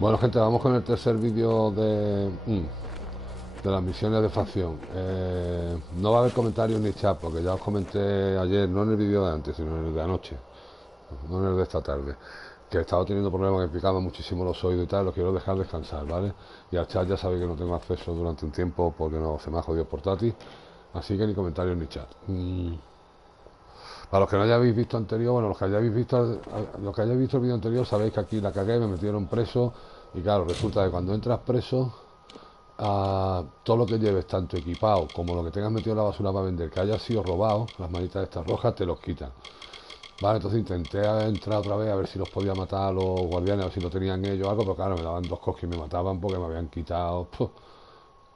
Bueno, gente, vamos con el tercer vídeo de las misiones de facción. No va a haber comentarios ni chat, porque ya os comenté ayer, no en el vídeo de antes, sino en el de anoche, no en el de esta tarde, que he estado teniendo problemas, que me picaba muchísimo los oídos y tal, los quiero dejar descansar, ¿vale? Y al chat ya sabéis que no tengo acceso durante un tiempo porque no se me ha jodido el portátil, así que ni comentarios ni chat. Para los que no hayáis visto anterior, bueno, los que hayáis visto el vídeo anterior, sabéis que aquí la cagué, me metieron preso y claro, resulta que cuando entras preso, todo lo que lleves, tanto equipado como lo que tengas metido en la basura para vender, que haya sido robado, las manitas estas rojas te los quitan. Vale, entonces intenté entrar otra vez a ver si los podía matar a los guardianes, a ver si lo tenían ellos o algo, pero claro, me daban dos cosas y me mataban porque me habían quitado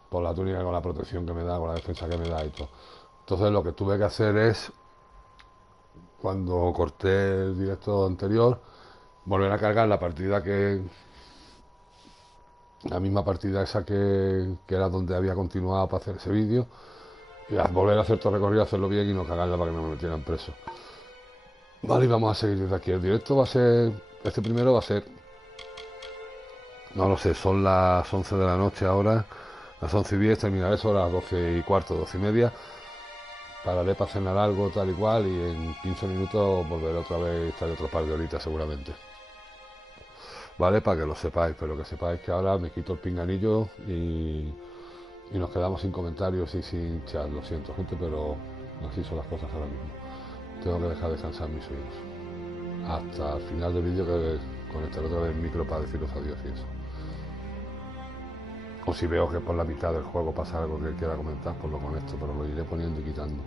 por la túnica, con la protección que me da, con la defensa que me da y todo. Entonces lo que tuve que hacer es, cuando corté el directo anterior, volver a cargar la partida la misma partida esa que era donde había continuado para hacer ese vídeo, y a volver a hacer todo el recorrido, hacerlo bien y no cagarla para que no me metieran preso. Vale, y vamos a seguir desde aquí. El directo va a ser, este primero va a ser, no lo sé, son las 11 de la noche ahora, las 11:10, terminaré sobre las 12:15, 12:30. Pararé para cenar algo tal y cual y en 15 minutos volveré otra vez, estaré otro par de horitas seguramente. Vale, para que lo sepáis, pero que sepáis que ahora me quito el pinganillo y nos quedamos sin comentarios y sin chat. Lo siento, gente, pero así son las cosas ahora mismo. Tengo que dejar descansar mis oídos. Hasta el final del vídeo, que conectaré otra vez el micro para deciros adiós y eso. O si veo que por la mitad del juego pasa algo que quiera comentar, pues lo conecto, pero lo iré poniendo y quitando.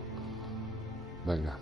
Venga.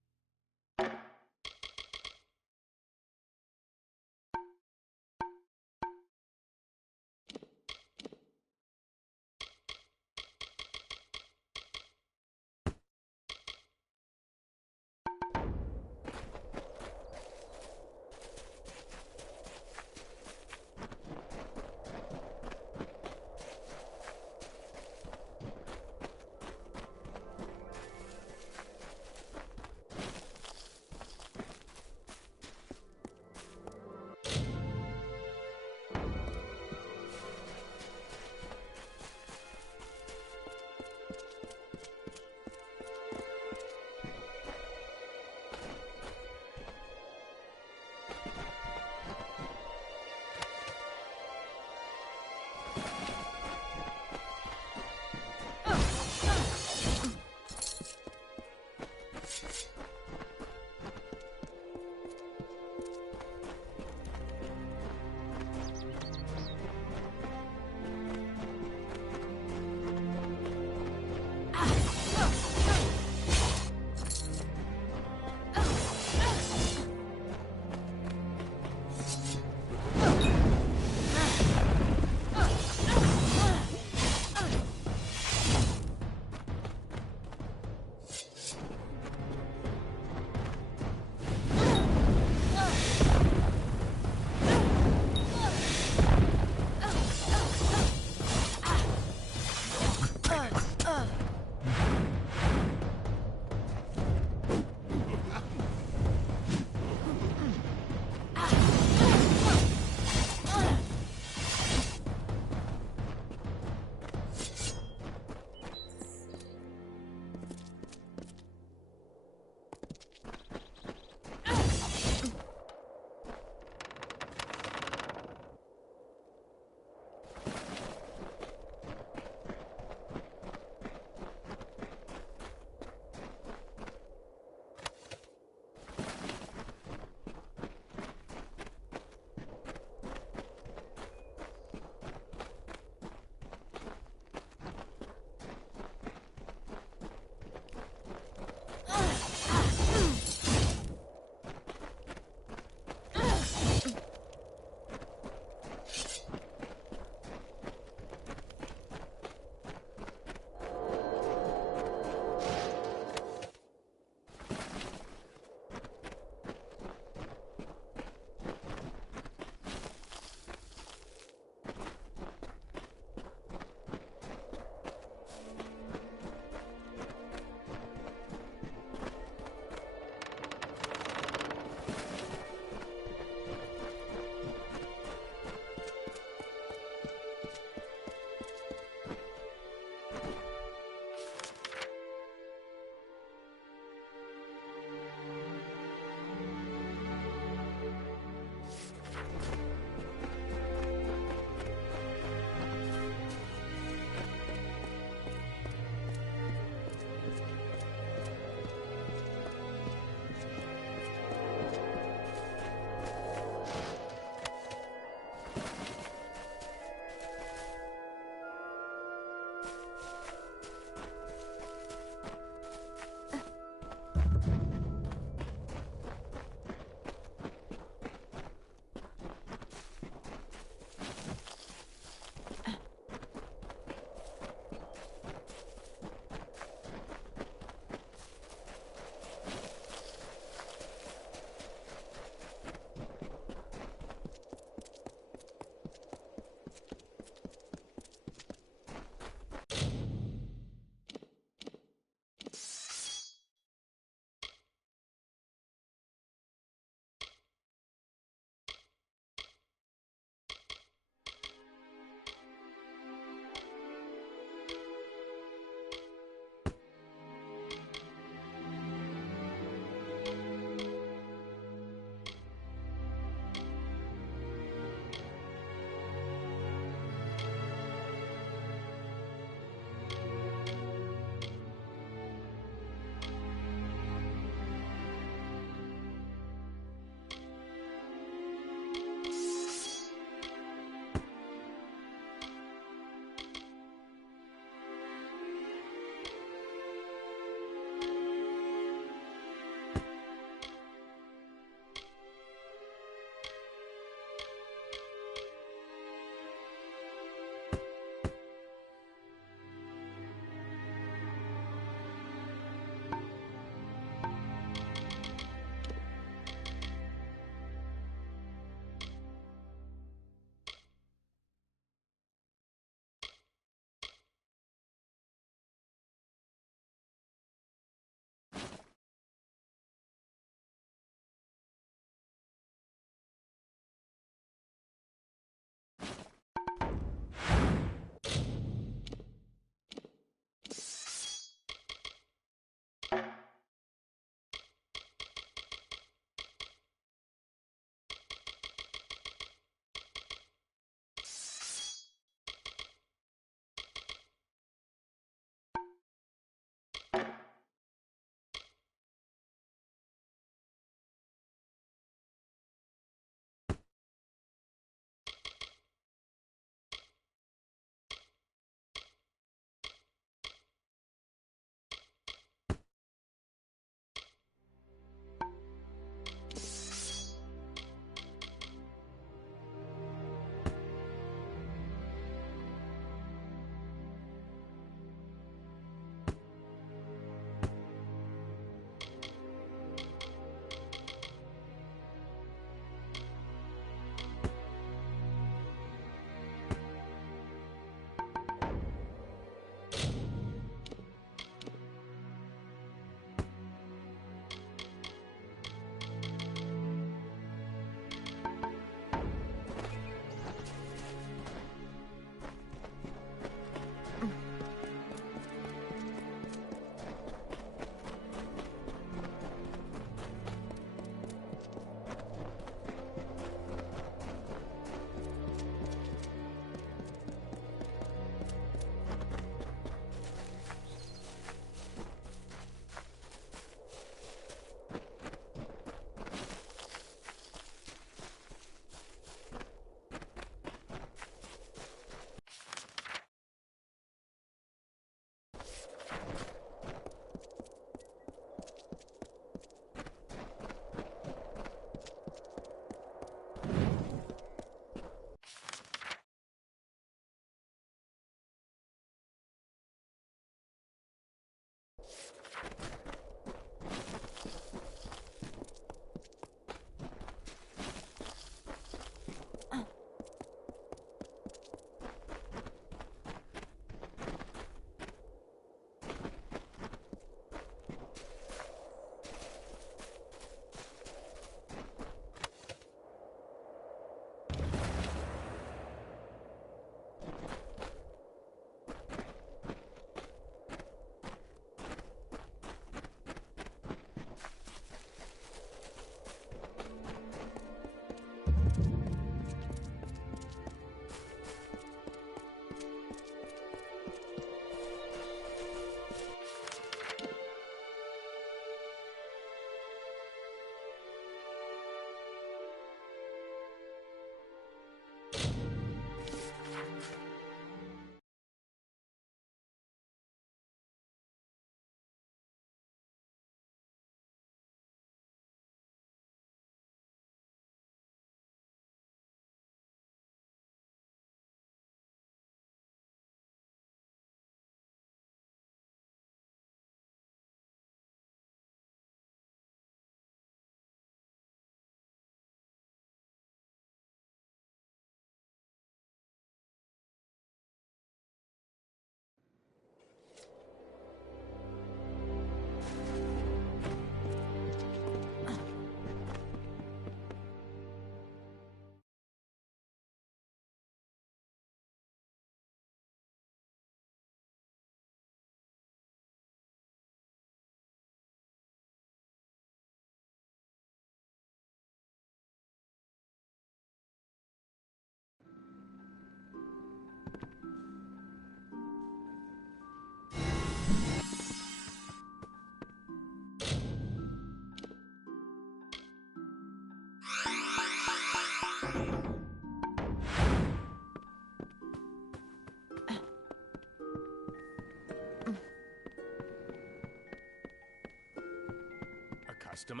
Customer.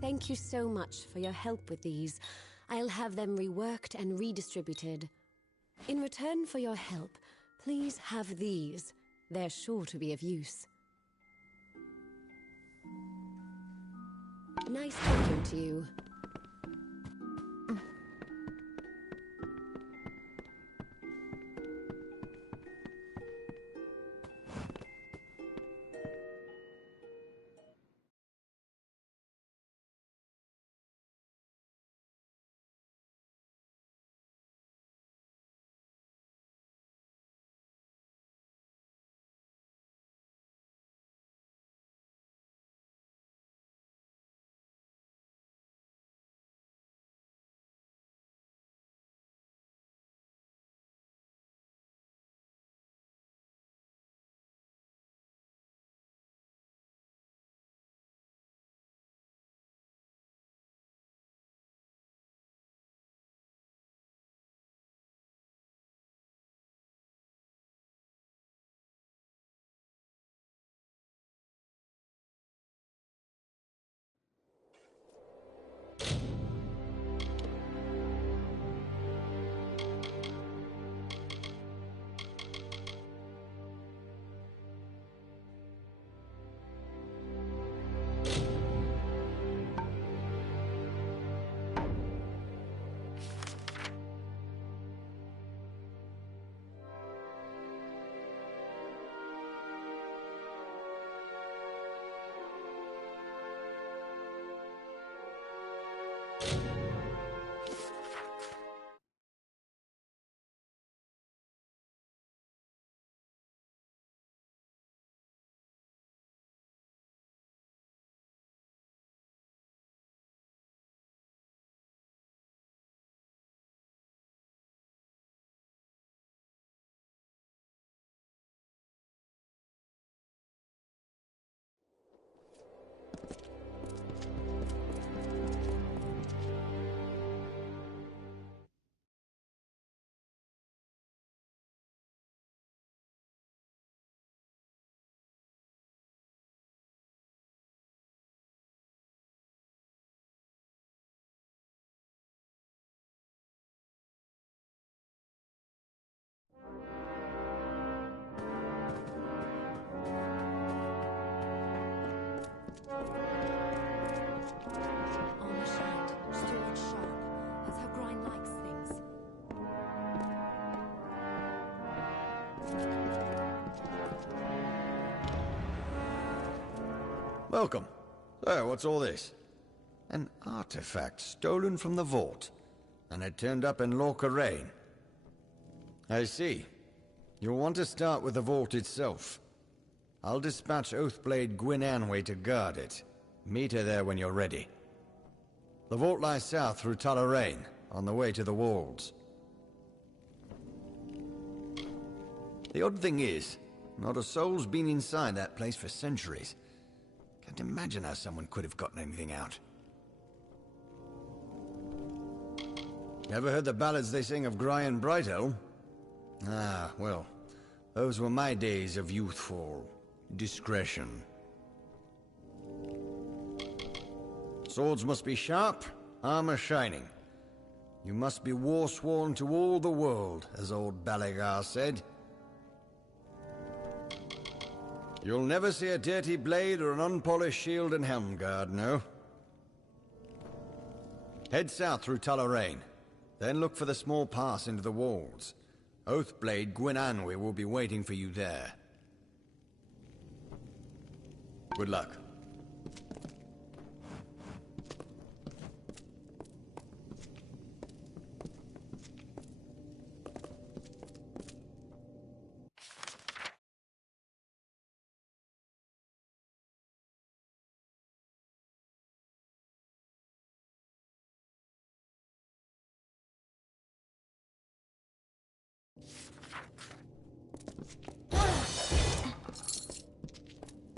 Thank you so much for your help with these. I'll have them reworked and redistributed. In return for your help, please have these. They're sure to be of use. Nice talking to you. Welcome. So, what's all this? An artifact stolen from the vault, and it turned up in Lorca. I see. You'll want to start with the vault itself. I'll dispatch Oathblade Gwyn Anway to guard it. Meet her there when you're ready. The vault lies south through Tullaraine, on the way to the walls. The odd thing is, not a soul's been inside that place for centuries. Can't imagine how someone could have gotten anything out. Ever heard the ballads they sing of Grian Brighthelm? Ah, well, those were my days of youthful discretion. Swords must be sharp, armor shining. You must be war-sworn to all the world, as old Balagar said. You'll never see a dirty blade or an unpolished shield and helm guard, no? Head south through Tullaraine, then look for the small pass into the walls. Oathblade Gwyn Anway will be waiting for you there. Good luck.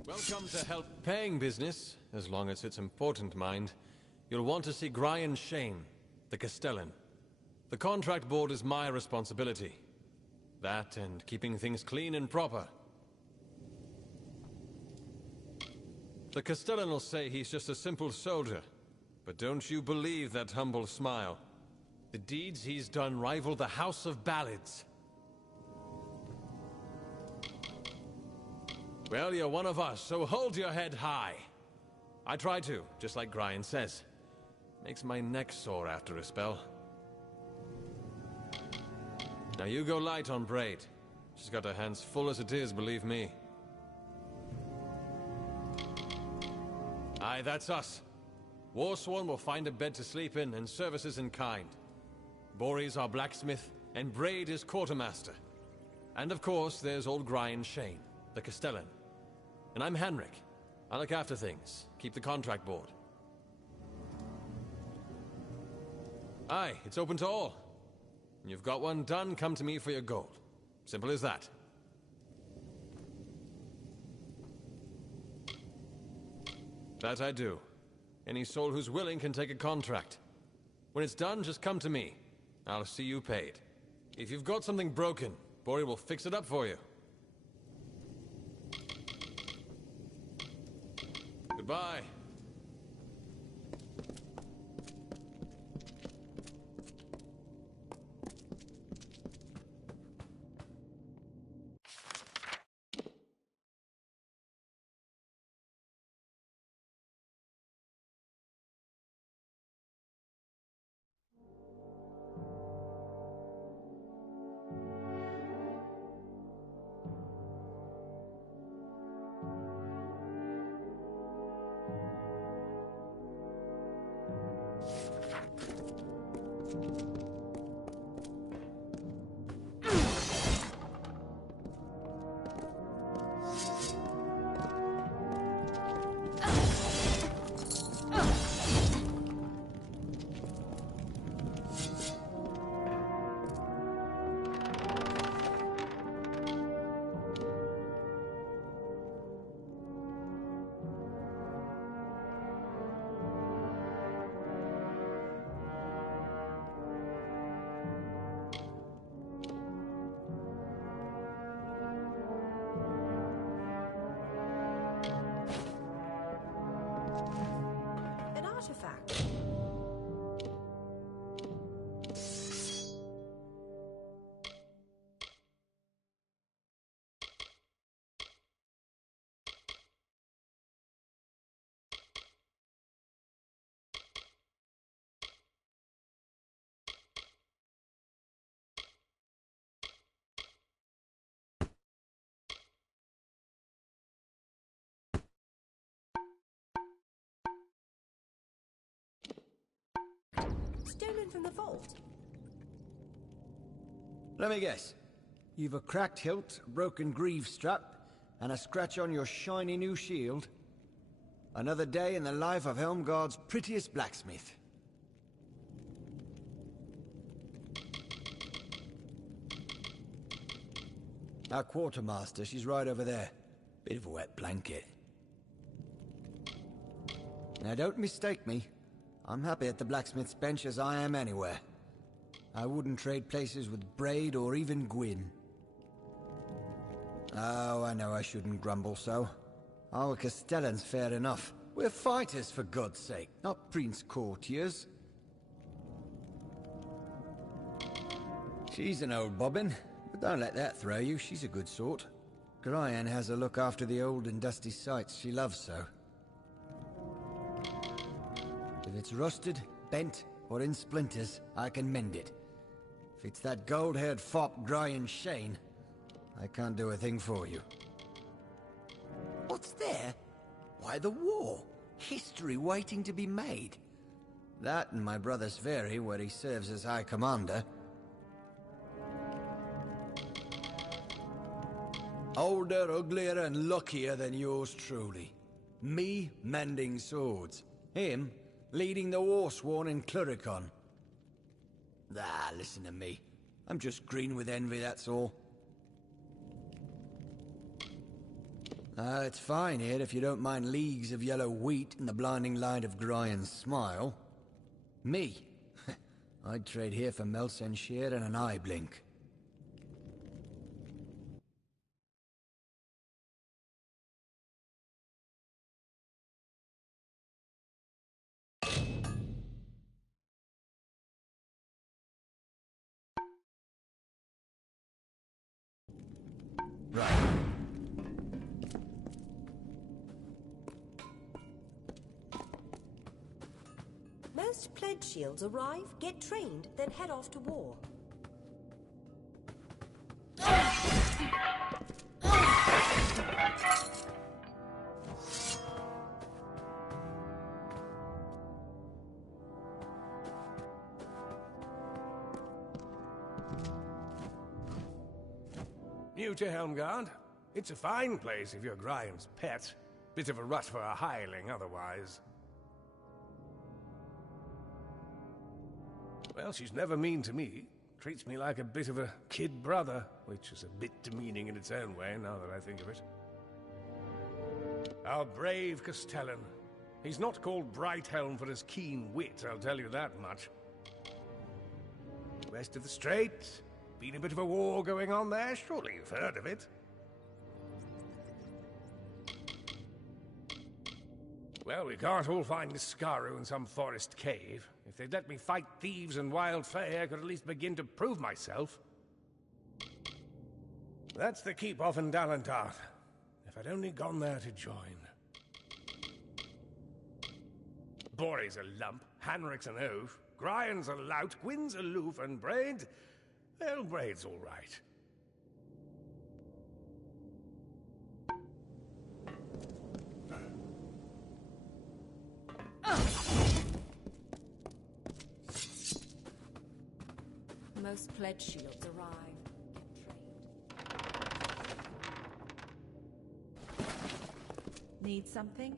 Welcome to help-paying business, as long as it's important, mind. You'll want to see Grian Shane, the Castellan. The contract board is my responsibility. That and keeping things clean and proper. The Castellan will say he's just a simple soldier, but don't you believe that humble smile. The deeds he's done rival the House of Ballads. Well, you're one of us, so hold your head high. I try to, just like Grayan says. Makes my neck sore after a spell. Now you go light on Braid. She's got her hands full as it is, believe me. Aye, that's us. Warsworn will find a bed to sleep in and services in kind. Bori's our blacksmith, and Braid is quartermaster. And of course, there's old Grayan Shane, the Castellan. And I'm Henrik. I look after things, keep the contract board. Aye, it's open to all. When you've got one done, come to me for your gold. Simple as that. That I do. Any soul who's willing can take a contract. When it's done, just come to me. I'll see you paid. If you've got something broken, Bori will fix it up for you. Goodbye. Artifact. Stolen from the vault. Let me guess. You've a cracked hilt, a broken greave strap, and a scratch on your shiny new shield. Another day in the life of Helmgard's prettiest blacksmith. Our quartermaster, she's right over there. Bit of a wet blanket. Now don't mistake me. I'm happy at the blacksmith's bench as I am anywhere. I wouldn't trade places with Braid or even Gwyn. Oh, I know I shouldn't grumble so. Our Castellan's fair enough. We're fighters, for God's sake, not prince courtiers. She's an old bobbin, but don't let that throw you. She's a good sort. Grayan has her look after the old and dusty sites she loves so. If it's rusted, bent, or in splinters, I can mend it. If it's that gold-haired fop Grayan Shane, I can't do a thing for you. What's there? Why, the war. History waiting to be made. That and my brother Sverri, where he serves as High Commander. Older, uglier, and luckier than yours truly. Me mending swords. Him leading the Warsworn in Cluricon. Ah, listen to me. I'm just green with envy, that's all. It's fine here if you don't mind leagues of yellow wheat and the blinding light of Grayan's smile. Me? I'd trade here for Melsenshire and an eye blink. Right. Most pledge shields arrive, get trained, then head off to war. New to Helmgard. It's a fine place if you're Grian's pet. Bit of a rut for a hireling otherwise. Well, she's never mean to me. Treats me like a bit of a kid brother, which is a bit demeaning in its own way, now that I think of it. Our brave Castellan. He's not called Brighthelm for his keen wit, I'll tell you that much. West of the Strait. Been a bit of a war going on there, surely you've heard of it. Well, we can't all find Niscaru in some forest cave. If they'd let me fight thieves and wild fae, I could at least begin to prove myself. That's the keep off in Dalentarth. If I'd only gone there to join. Borre's a lump, Hanric's an oaf, Grian's a lout, Gwyn's aloof, and Braid... Well, Braid's all right. Most pledge shields arrive, get trained. Need something?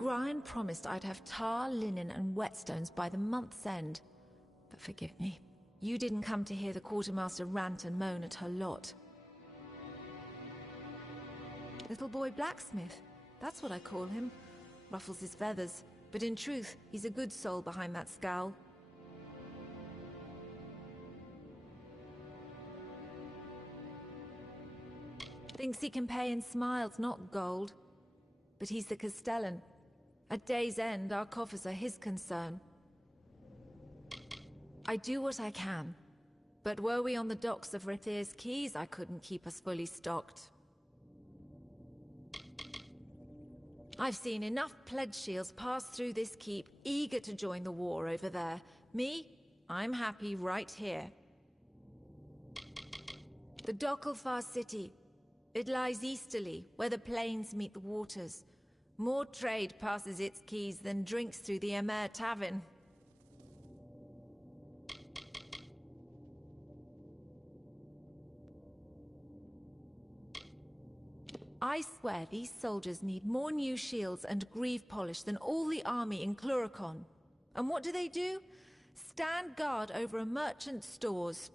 Grian promised I'd have tar, linen, and whetstones by the month's end. But forgive me, you didn't come to hear the quartermaster rant and moan at her lot. Little boy blacksmith, that's what I call him. Ruffles his feathers, but in truth, he's a good soul behind that scowl. Thinks he can pay in smiles, not gold. But he's the Castellan. At day's end, our coffers are his concern. I do what I can, but were we on the docks of Rathir's Keys, I couldn't keep us fully stocked. I've seen enough pledge shields pass through this keep, eager to join the war over there. Me, I'm happy right here. The Dockelfar city. It lies easterly, where the plains meet the waters. More trade passes its keys than drinks through the Amer Tavern. I swear these soldiers need more new shields and greave polish than all the army in Cluricon. And what do? Stand guard over a merchant's stores.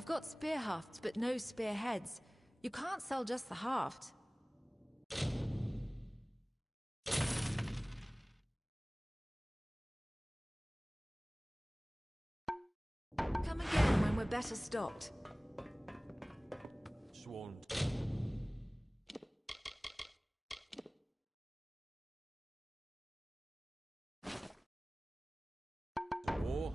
I've got spear hafts, but no spearheads. You can't sell just the haft. Come again when we're better stocked. Sworn. War.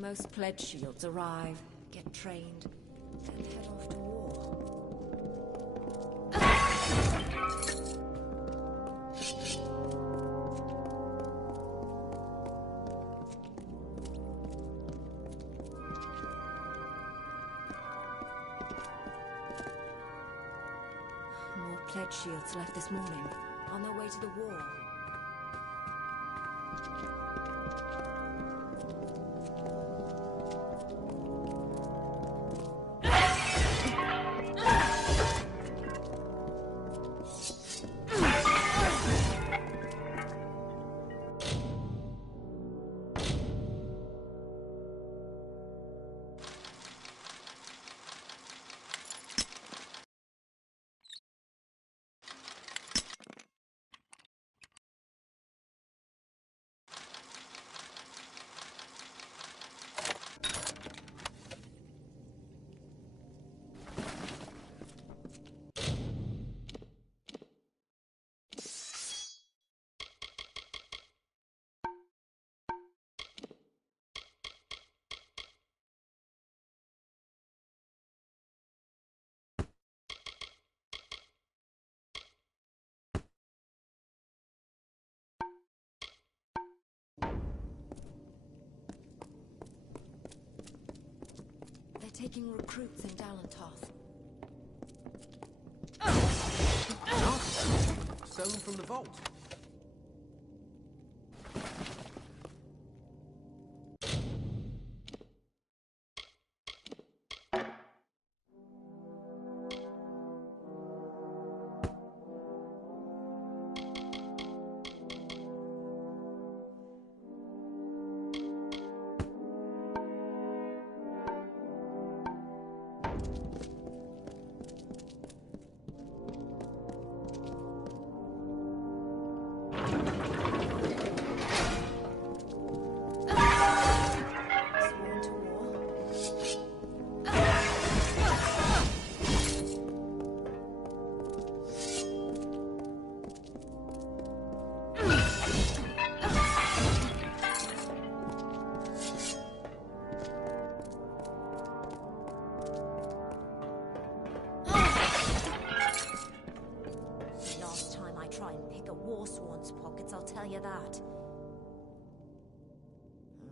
Most pledge shields arrive, get trained, then head off to war. More pledge shields left this morning, on their way to the war. Taking recruits in Dalantoth. Stolen from the vault.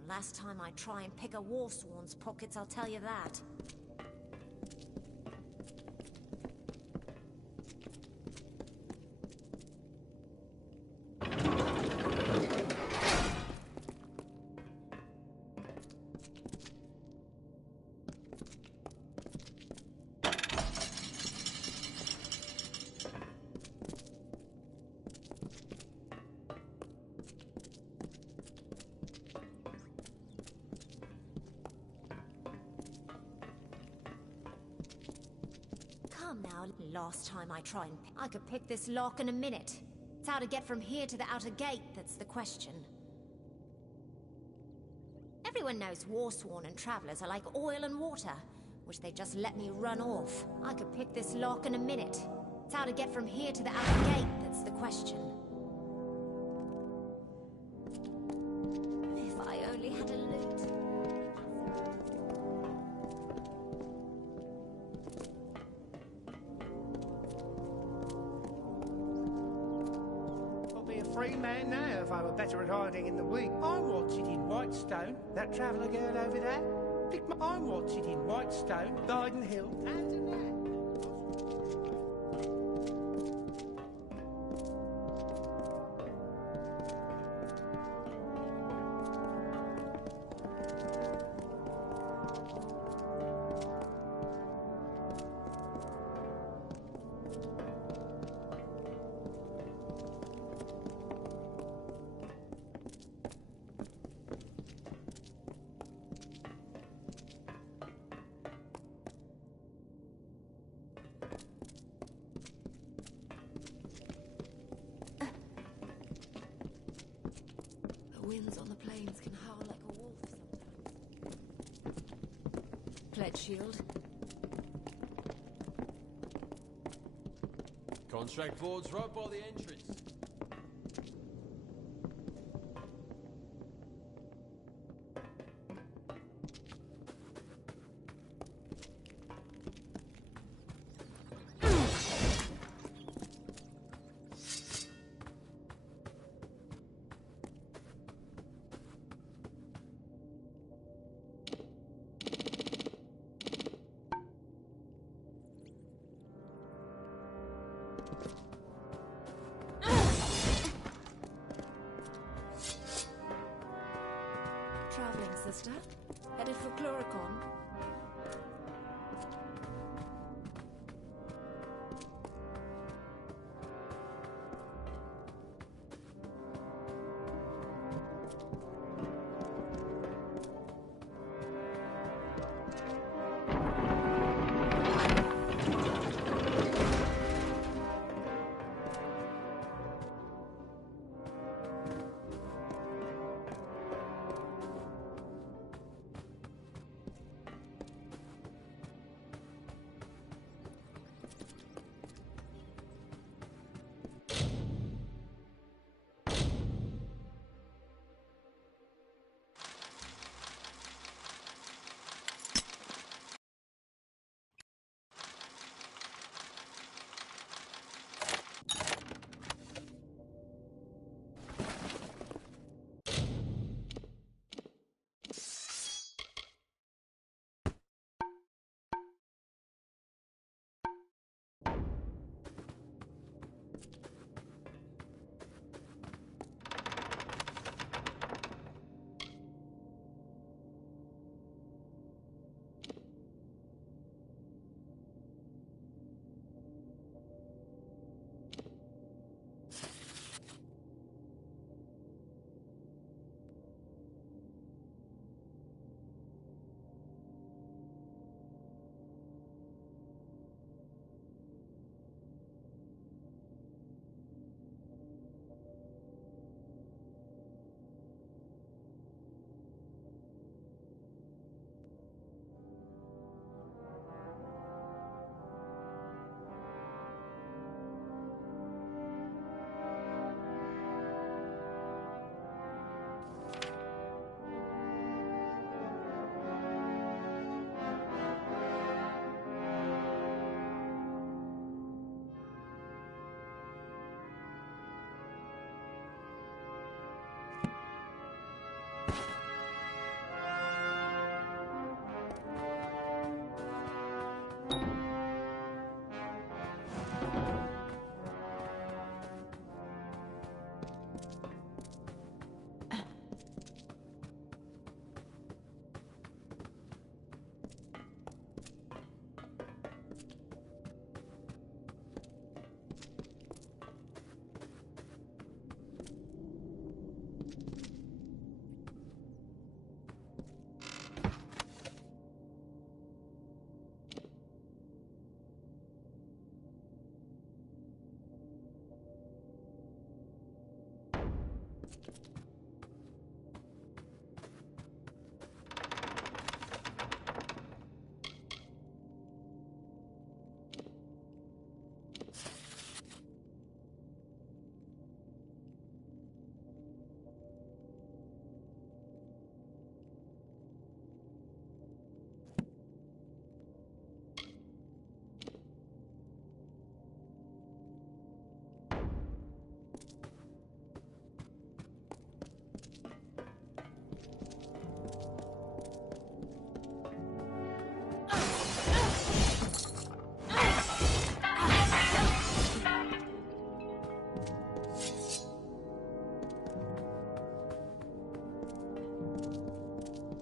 Last time I try and pick a warsworn's pockets, I'll tell you that. Now, last time I tried, I could pick this lock in a minute. It's how to get from here to the outer gate that's the question. Everyone knows Warsworn and Travelers are like oil and water, which they just let me run off. I could pick this lock in a minute. It's how to get from here to the outer gate that's the question. If I only had a loot. Free man now if I were better at hiding in the wig. I'm what's it in Whitestone, that traveller girl over there. I'm what's it in Whitestone, Biden Hill, and in there. winds on the plains can howl like a wolf sometimes. Pledge shield. Contract boards right by the entrance. Traveling, sister. Headed for Cluricon.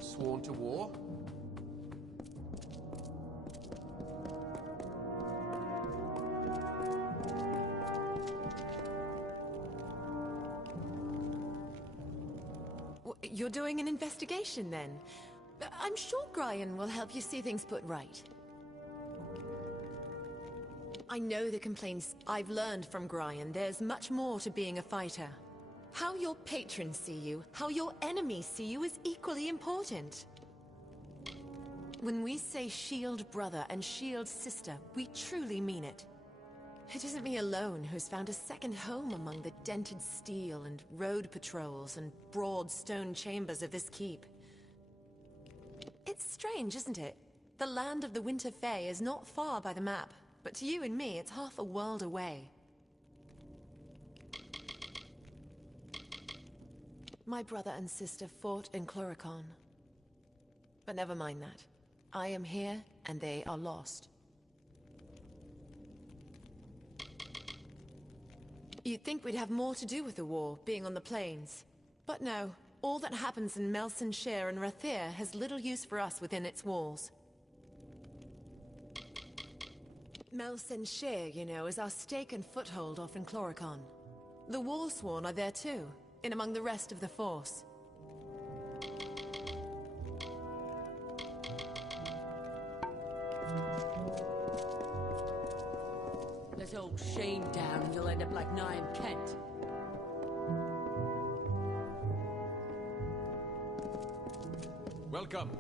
Sworn to war? You're doing an investigation, then? I'm sure Gryan will help you see things put right. I know the complaints. I've learned from Gryan. There's much more to being a fighter. How your patrons see you, how your enemies see you is equally important. When we say shield brother and shield sister, we truly mean it. It isn't me alone who's found a second home among the dented steel and road patrols and broad stone chambers of this keep. It's strange, isn't it? The land of the Winter Fae is not far by the map, but to you and me, it's half a world away. My brother and sister fought in Cluricon. But never mind that. I am here, and they are lost. You'd think we'd have more to do with the war, being on the plains. But no, all that happens in Melson-Shire and Rathir has little use for us within its walls. Melson-Shire, you know, is our stake and foothold off in Cluricon. The Warsworn are there too, in among the rest of the force. Let's hold Shane down and you'll end up like Niam Kent. Welcome.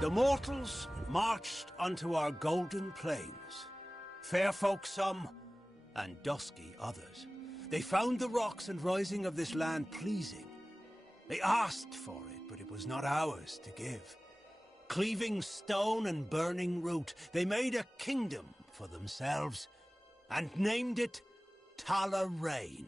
The mortals marched unto our golden plains. Fair folk some, and dusky others. They found the rocks and rising of this land pleasing. They asked for it, but it was not ours to give. Cleaving stone and burning root, they made a kingdom for themselves, and named it Tala Rain.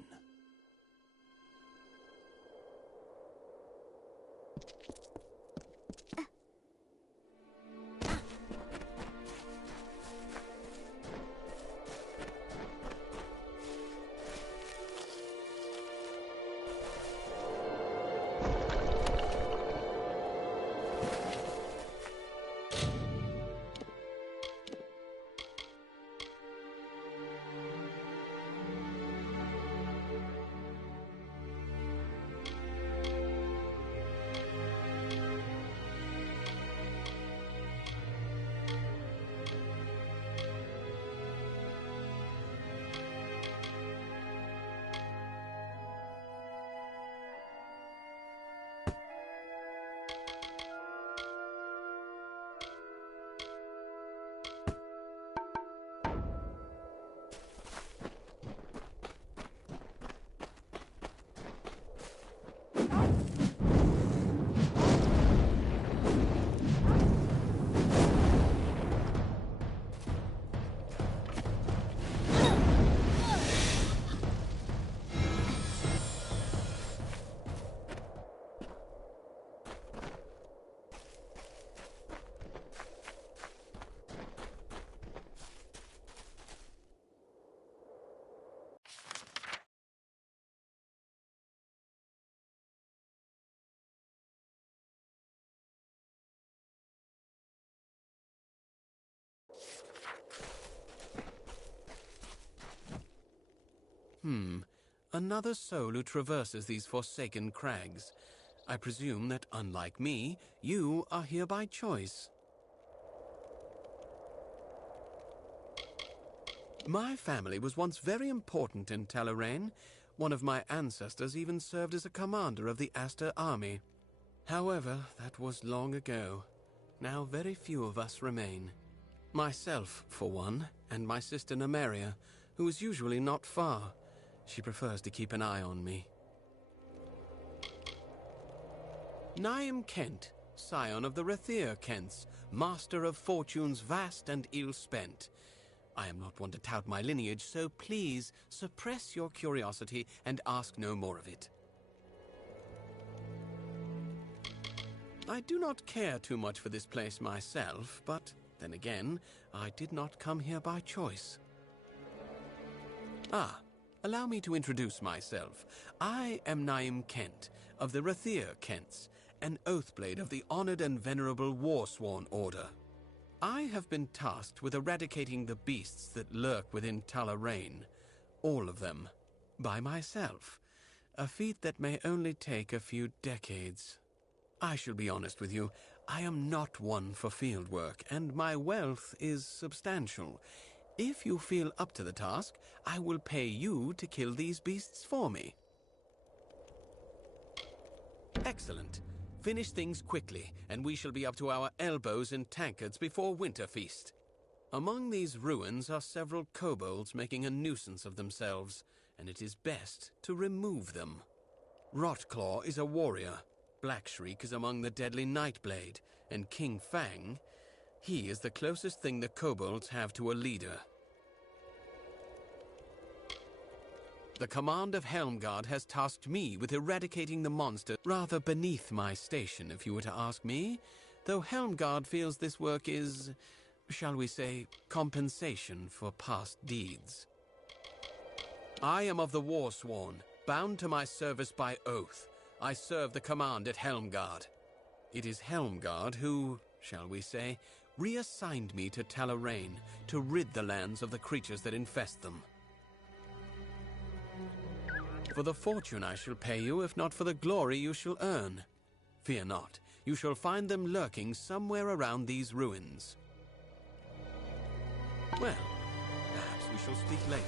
Another soul who traverses these forsaken crags. I presume that, unlike me, you are here by choice. My family was once very important in Talarain. One of my ancestors even served as a commander of the Aster army. However, that was long ago. Now very few of us remain. Myself, for one, and my sister Nymeria, who is usually not far. She prefers to keep an eye on me. Naim Kent, scion of the Rathir Kents, master of fortunes vast and ill-spent. I am not one to tout my lineage, so please suppress your curiosity and ask no more of it. I do not care too much for this place myself, but then again, I did not come here by choice. Allow me to introduce myself. I am Naim Kent, of the Rathir Kents, an Oathblade of the honored and venerable Warsworn Order. I have been tasked with eradicating the beasts that lurk within Talarain, all of them, by myself, a feat that may only take a few decades. I shall be honest with you, I am not one for field work, and my wealth is substantial. If you feel up to the task, I will pay you to kill these beasts for me. Excellent. Finish things quickly, and we shall be up to our elbows in tankards before Winterfeast. Among these ruins are several kobolds making a nuisance of themselves, and it is best to remove them. Rotclaw is a warrior, Blackshriek is among the deadly Nightblade, and King Fang, he is the closest thing the kobolds have to a leader. The command of Helmgard has tasked me with eradicating the monster rather beneath my station, if you were to ask me, though Helmgard feels this work is, shall we say, compensation for past deeds. I am of the Warsworn, bound to my service by oath. I serve the command at Helmgard. It is Helmgard who, shall we say, reassigned me to Talarain to rid the lands of the creatures that infest them. For the fortune I shall pay you, if not for the glory you shall earn. Fear not, you shall find them lurking somewhere around these ruins. Well, perhaps we shall speak later.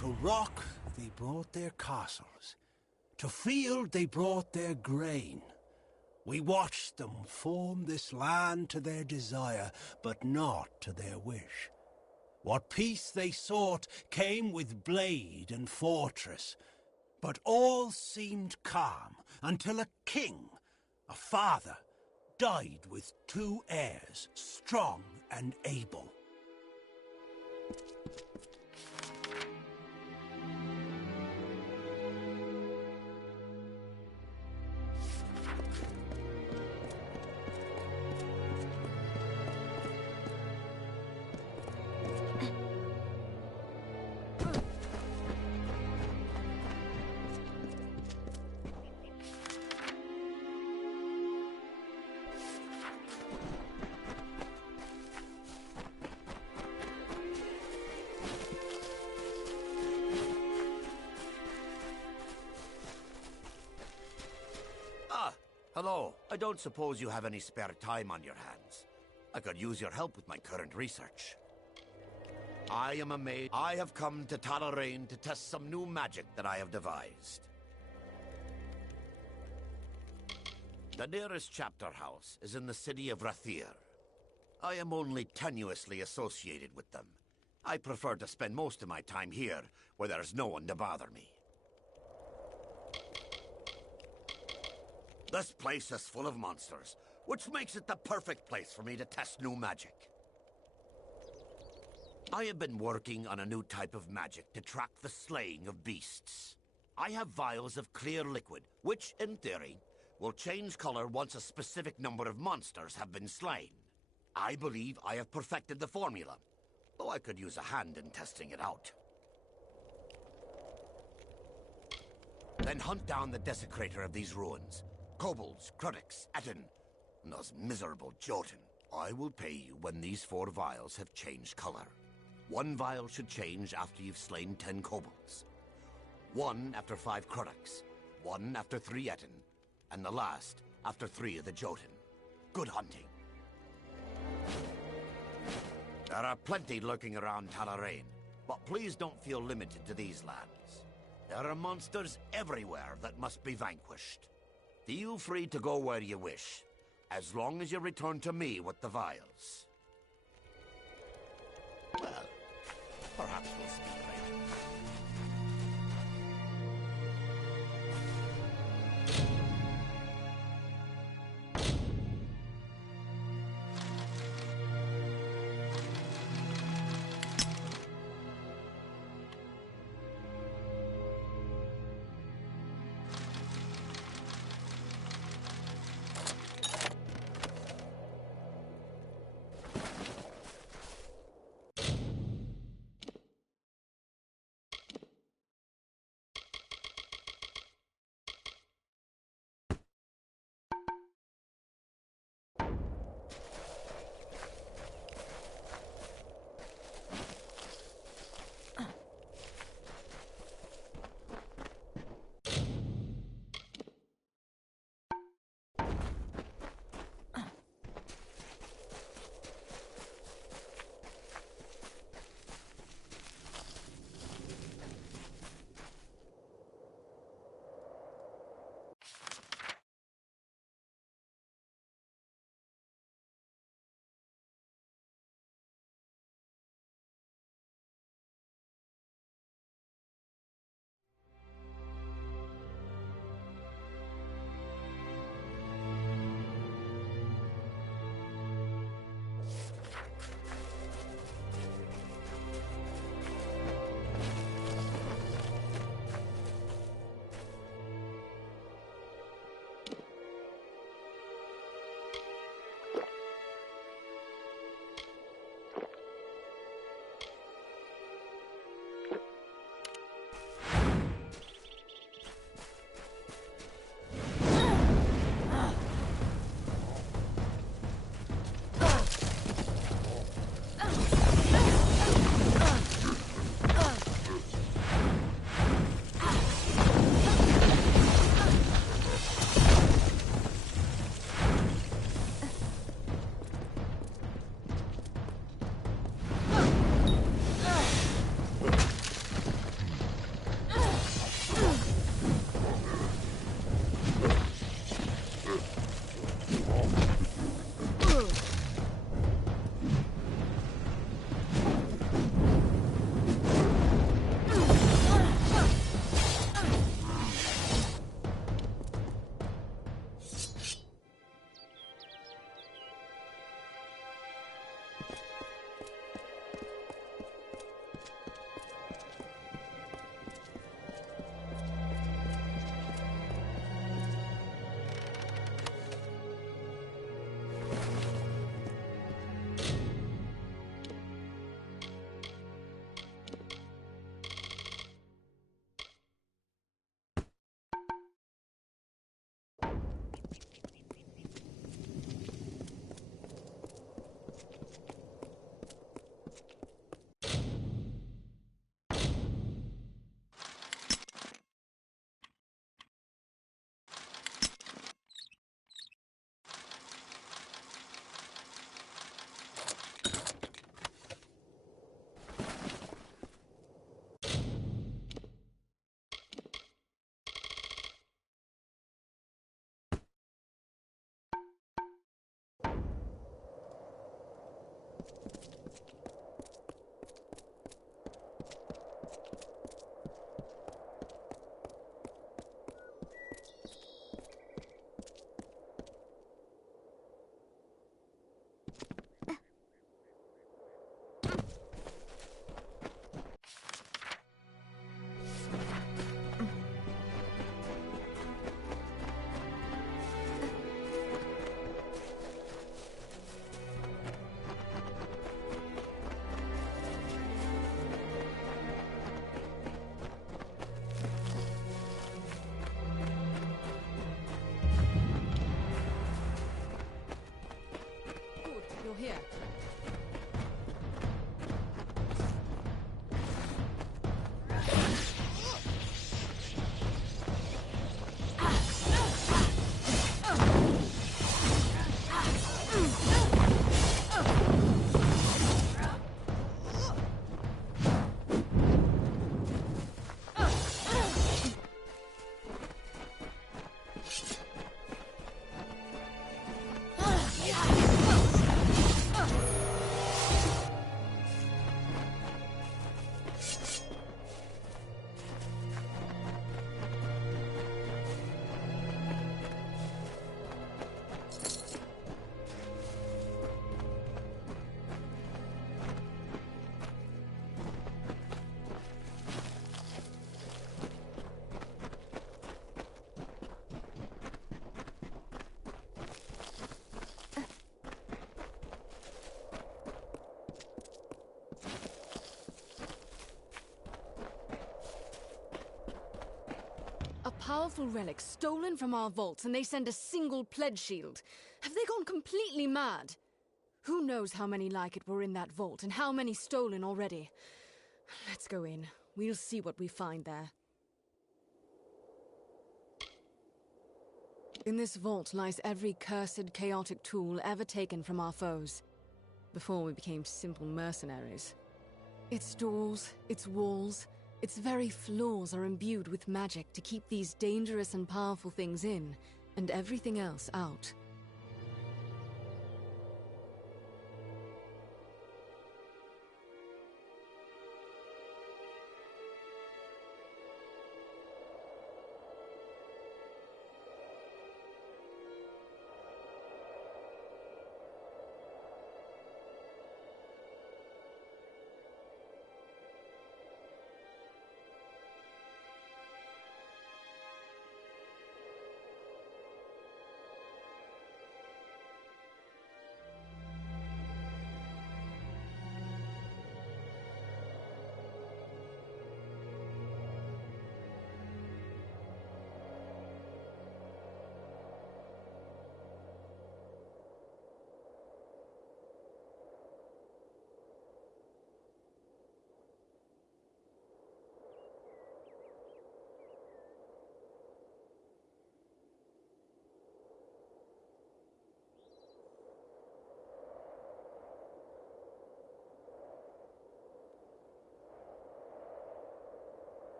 To rock, they brought their castles. To field, they brought their grain. We watched them form this land to their desire, but not to their wish. What peace they sought came with blade and fortress, but all seemed calm until a king, a father, died with 2 heirs, strong and able. Hello. I don't suppose you have any spare time on your hands. I could use your help with my current research. I am a mage. I have come to Talarain to test some new magic that I have devised. The nearest chapter house is in the city of Rathir. I am only tenuously associated with them. I prefer to spend most of my time here, where there's no one to bother me. This place is full of monsters, which makes it the perfect place for me to test new magic. I have been working on a new type of magic to track the slaying of beasts. I have vials of clear liquid, which, in theory, will change color once a specific number of monsters have been slain. I believe I have perfected the formula, though I could use a hand in testing it out. Then hunt down the desecrator of these ruins. Kobolds, Krudix, Etten, and those miserable Jotun. I will pay you when these 4 vials have changed color. 1 vial should change after you've slain 10 kobolds. 1 after 5 Krudix. 1 after 3 Etten. And the last after 3 of the Jotun. Good hunting. There are plenty lurking around Talarain, but please don't feel limited to these lands. There are monsters everywhere that must be vanquished. Feel free to go where you wish, as long as you return to me with the vials. Well, perhaps we'll speak later. You're here. A powerful relic stolen from our vaults, and they send a single pledge shield. Have they gone completely mad? Who knows how many like it were in that vault, and how many stolen already? Let's go in. We'll see what we find there. In this vault lies every cursed, chaotic tool ever taken from our foes, before we became simple mercenaries. Its doors, its walls, its very floors are imbued with magic to keep these dangerous and powerful things in, and everything else out.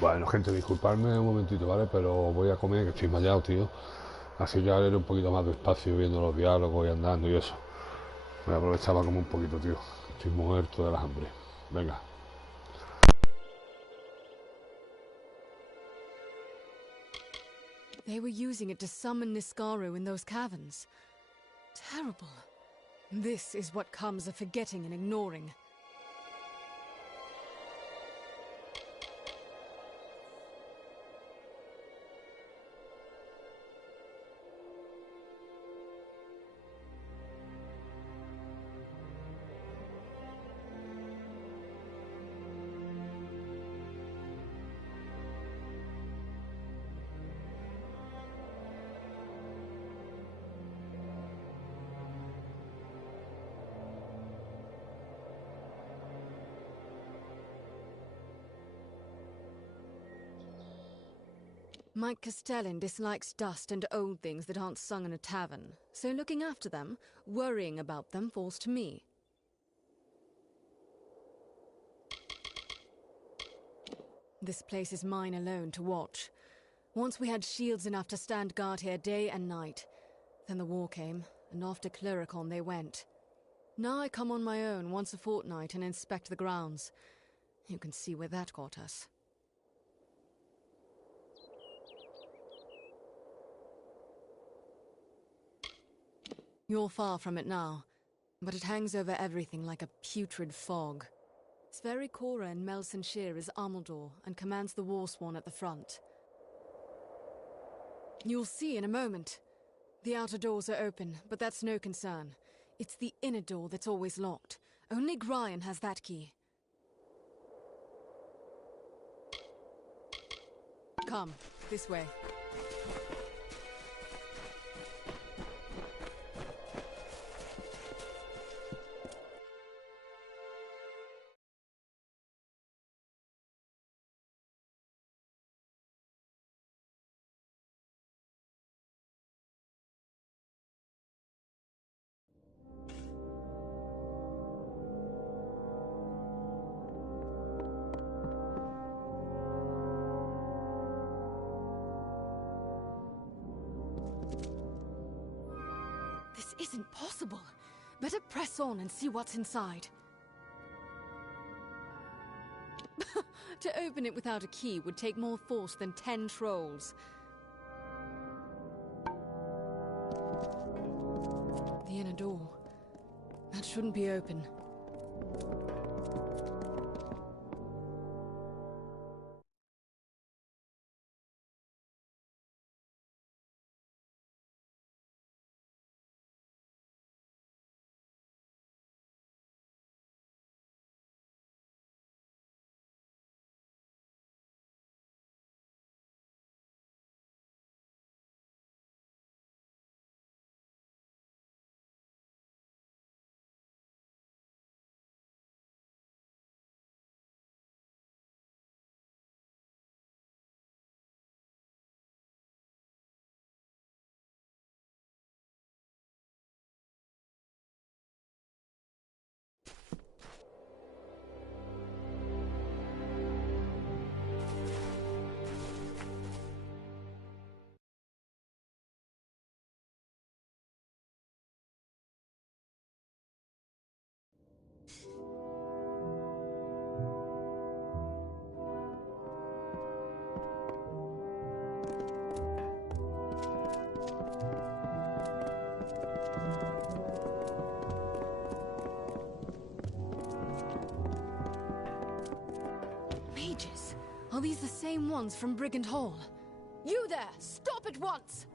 Bueno, gente, disculpadme un momentito, ¿vale? Pero voy a comer, que estoy mareado, tío. Así que ahora iré un poquito más despacio viendo los diálogos y andando y eso. Voy a aprovechar para comer un poquito, tío. Estoy muerto de las hambre. Venga. They were using it to summon Niskaru in those caverns. Terrible. This is what comes of forgetting and ignoring. Mike Castellan dislikes dust and old things that aren't sung in a tavern, so looking after them, worrying about them, falls to me. This place is mine alone to watch. Once we had shields enough to stand guard here day and night. Then the war came, and off to Cluricon they went. Now I come on my own once a fortnight and inspect the grounds. You can see where that got us. You're far from it now, but it hangs over everything like a putrid fog. Sverri Cora in Melson Shear is Amalur and commands the Warsworn at the front. You'll see in a moment. The outer doors are open, but that's no concern. It's the inner door that's always locked. Only Gryan has that key. Come, this way. This isn't possible. Better press on and see what's inside. To open it without a key would take more force than 10 trolls. The inner door. That shouldn't be open. Mages? Are these the same ones from Brigand Hall? You there! Stop at once!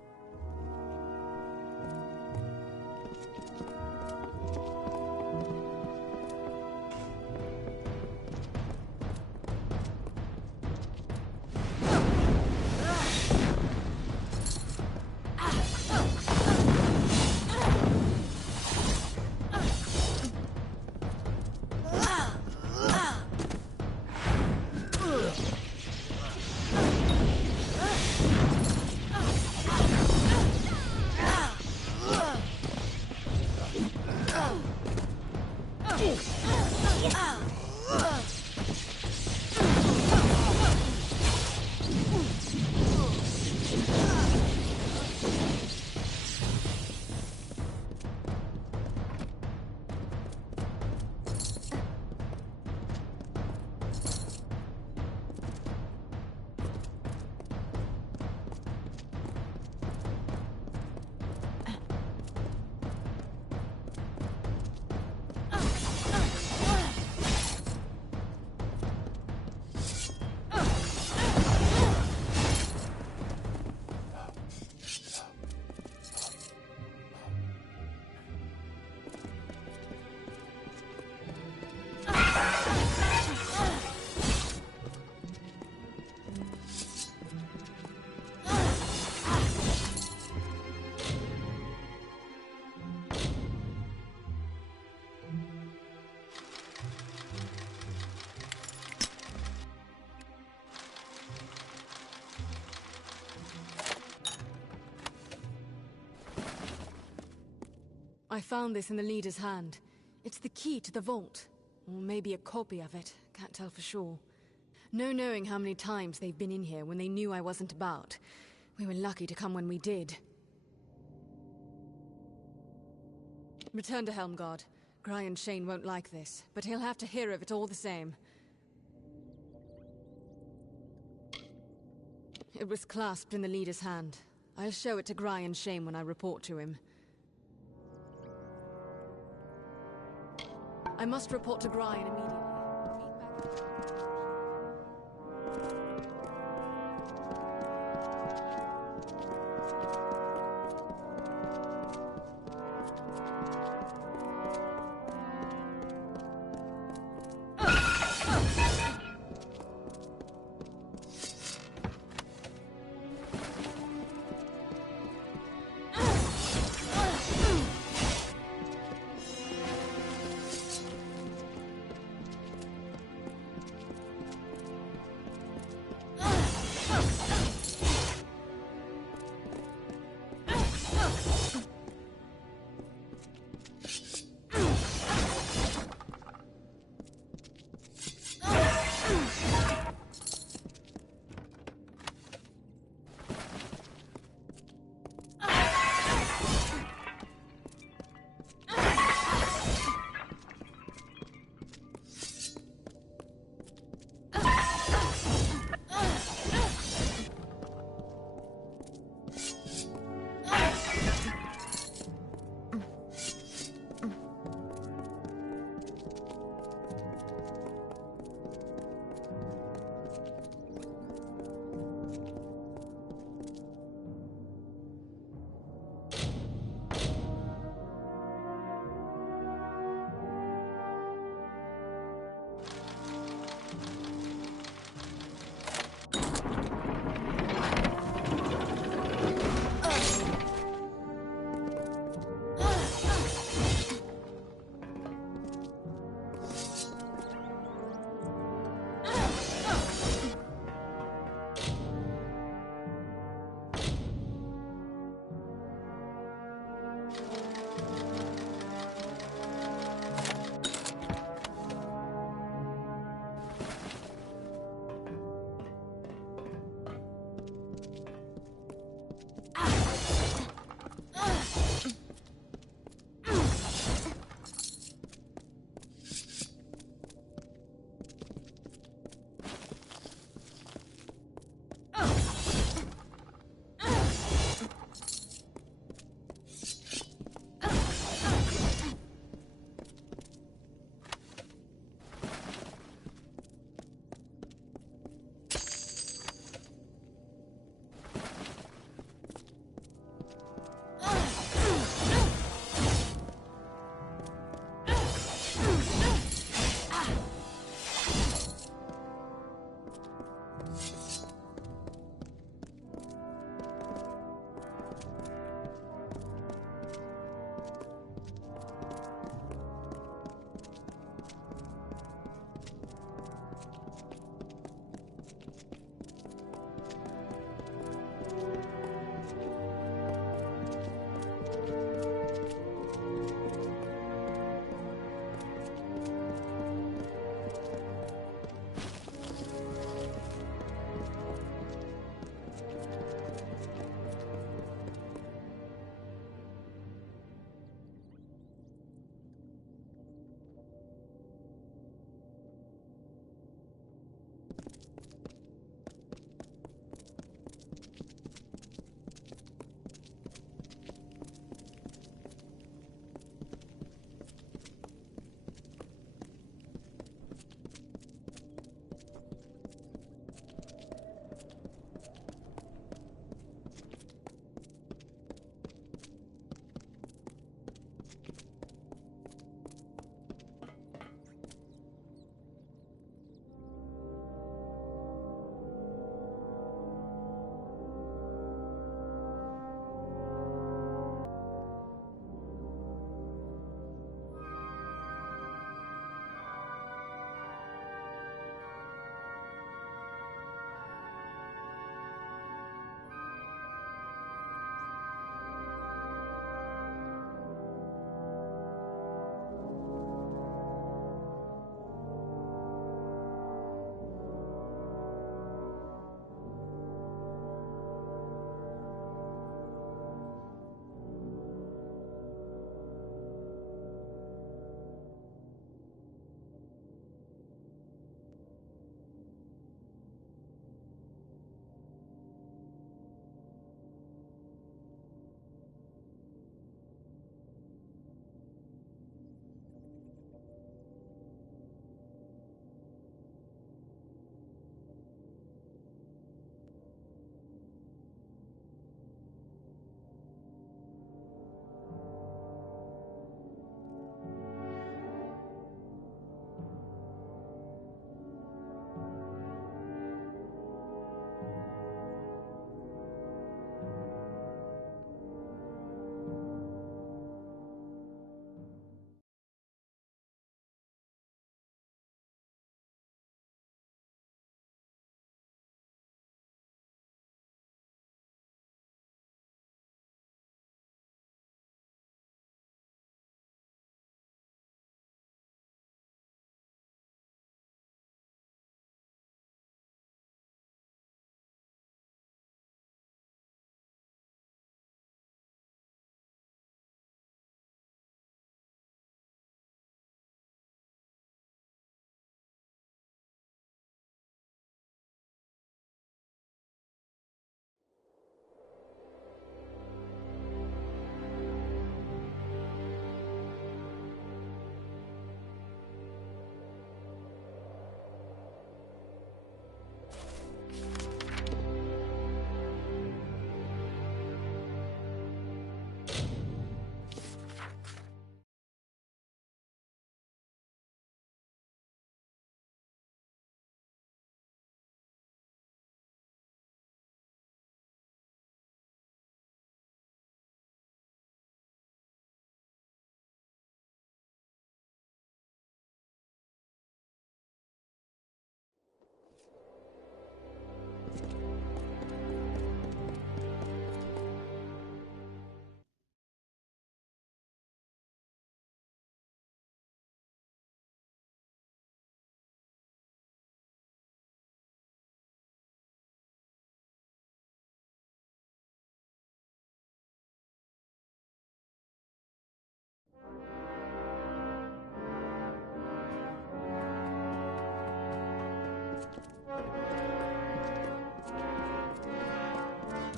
I found this in the leader's hand. It's the key to the vault. Or maybe a copy of it. Can't tell for sure. No knowing how many times they've been in here when they knew I wasn't about. We were lucky to come when we did. Return to Helmgard. Brian Shane won't like this, but he'll have to hear of it all the same. It was clasped in the leader's hand. I'll show it to Brian Shane when I report to him. I must report to Brian immediately.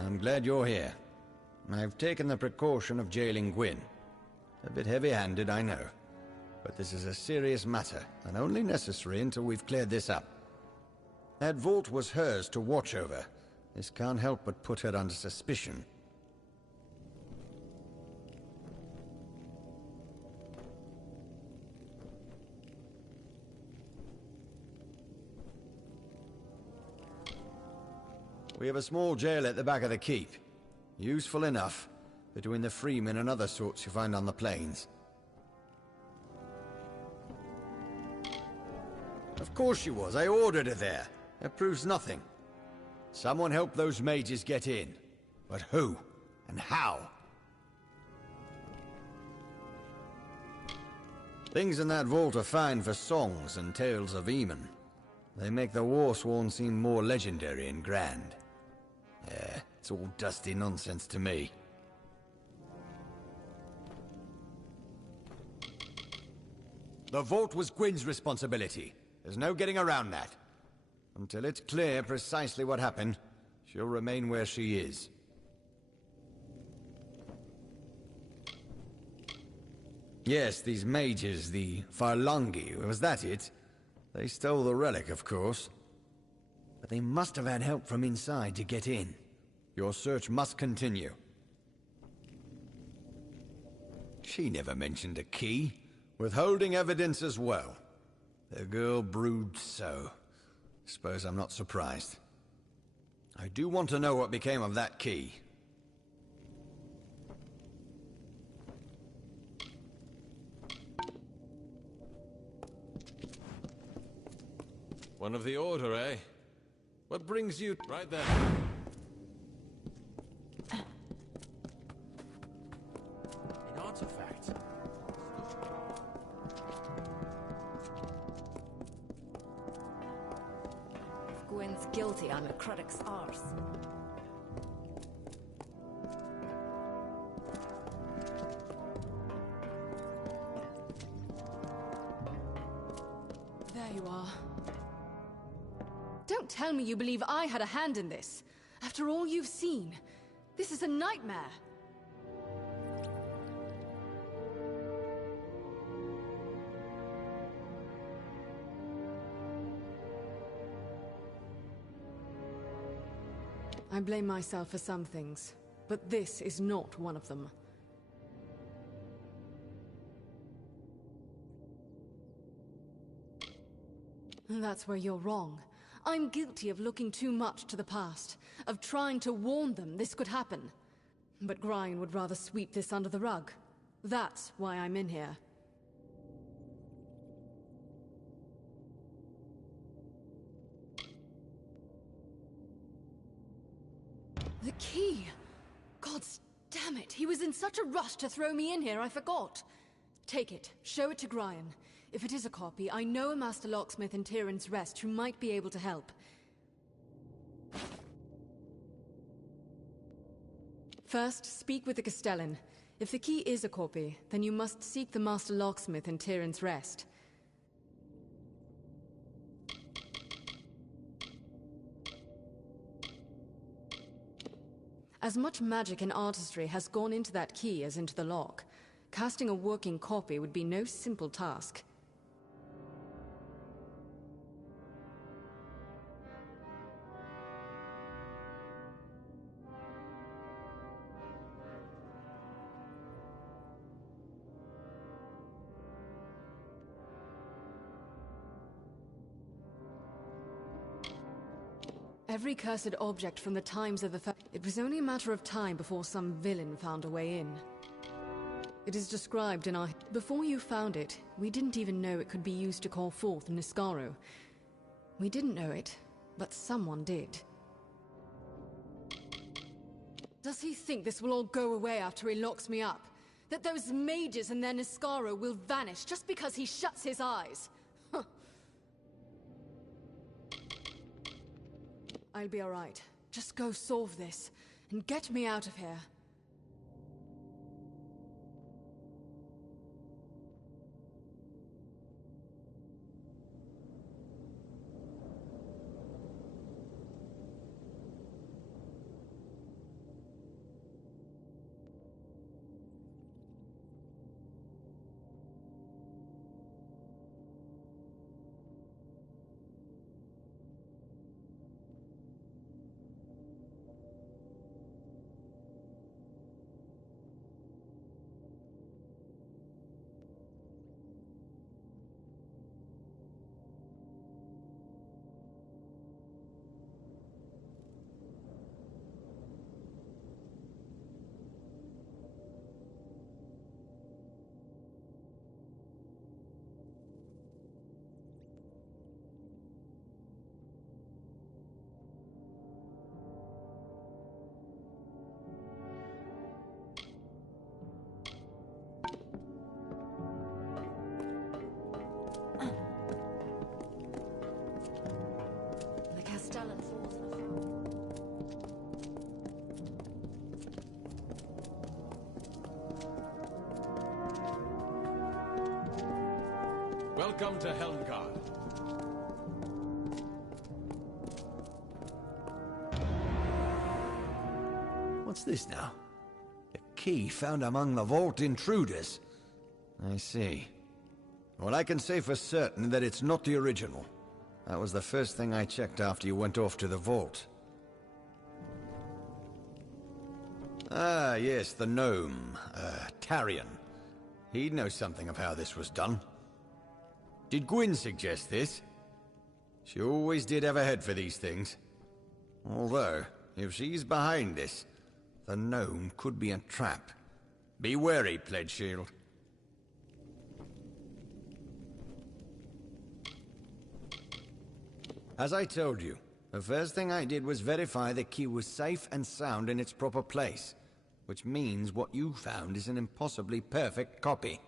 I'm glad you're here. I've taken the precaution of jailing Gwyn. A bit heavy-handed, I know. But this is a serious matter, and only necessary until we've cleared this up. That vault was hers to watch over. This can't help but put her under suspicion. We have a small jail at the back of the keep. Useful enough, between the freemen and other sorts you find on the plains. Of course she was. I ordered her there. That proves nothing. Someone helped those mages get in. But who? And how? Things in that vault are fine for songs and tales of Eamon. They make the Warsworn seem more legendary and grand. Yeah, it's all dusty nonsense to me. The vault was Gwyn's responsibility. There's no getting around that. Until it's clear precisely what happened, she'll remain where she is. Yes, these mages, the Farlangi, was that it? They stole the relic, of course. But they must have had help from inside to get in. Your search must continue. She never mentioned a key. Withholding evidence as well. The girl broods so. Suppose I'm not surprised. I do want to know what became of that key. One of the Order, eh? What brings you right there? An artifact. If Gwyn's guilty, I'm a critic's arse. There you are. Don't tell me you believe I had a hand in this. After all you've seen, this is a nightmare. I blame myself for some things, but this is not one of them. That's where you're wrong. I'm guilty of looking too much to the past, of trying to warn them this could happen. But Gryan would rather sweep this under the rug. That's why I'm in here. The key! God damn it, he was in such a rush to throw me in here, I forgot. Take it, show it to Gryan. If it is a copy, I know a master locksmith in Tyrion's Rest who might be able to help. First, speak with the Castellan. If the key is a copy, then you must seek the master locksmith in Tyrion's Rest. As much magic and artistry has gone into that key as into the lock. Casting a working copy would be no simple task. Every cursed object from the times of the it was only a matter of time before some villain found a way in. It is described in our... Before you found it, we didn't even know it could be used to call forth Niskaru. We didn't know it, but someone did. Does he think this will all go away after he locks me up? That those mages and their Niskaru will vanish just because he shuts his eyes? Huh. I'll be alright. Just go solve this, and get me out of here. Welcome to Helmgard. What's this now? A key found among the vault intruders. I see. Well, I can say for certain that it's not the original. That was the first thing I checked after you went off to the vault. Ah, yes, the gnome. Tarion. He'd know something of how this was done. Did Gwyn suggest this? She always did have a head for these things. Although, if she's behind this, the gnome could be a trap. Be wary, Pledge Shield. As I told you, the first thing I did was verify the key was safe and sound in its proper place, which means what you found is an impossibly perfect copy.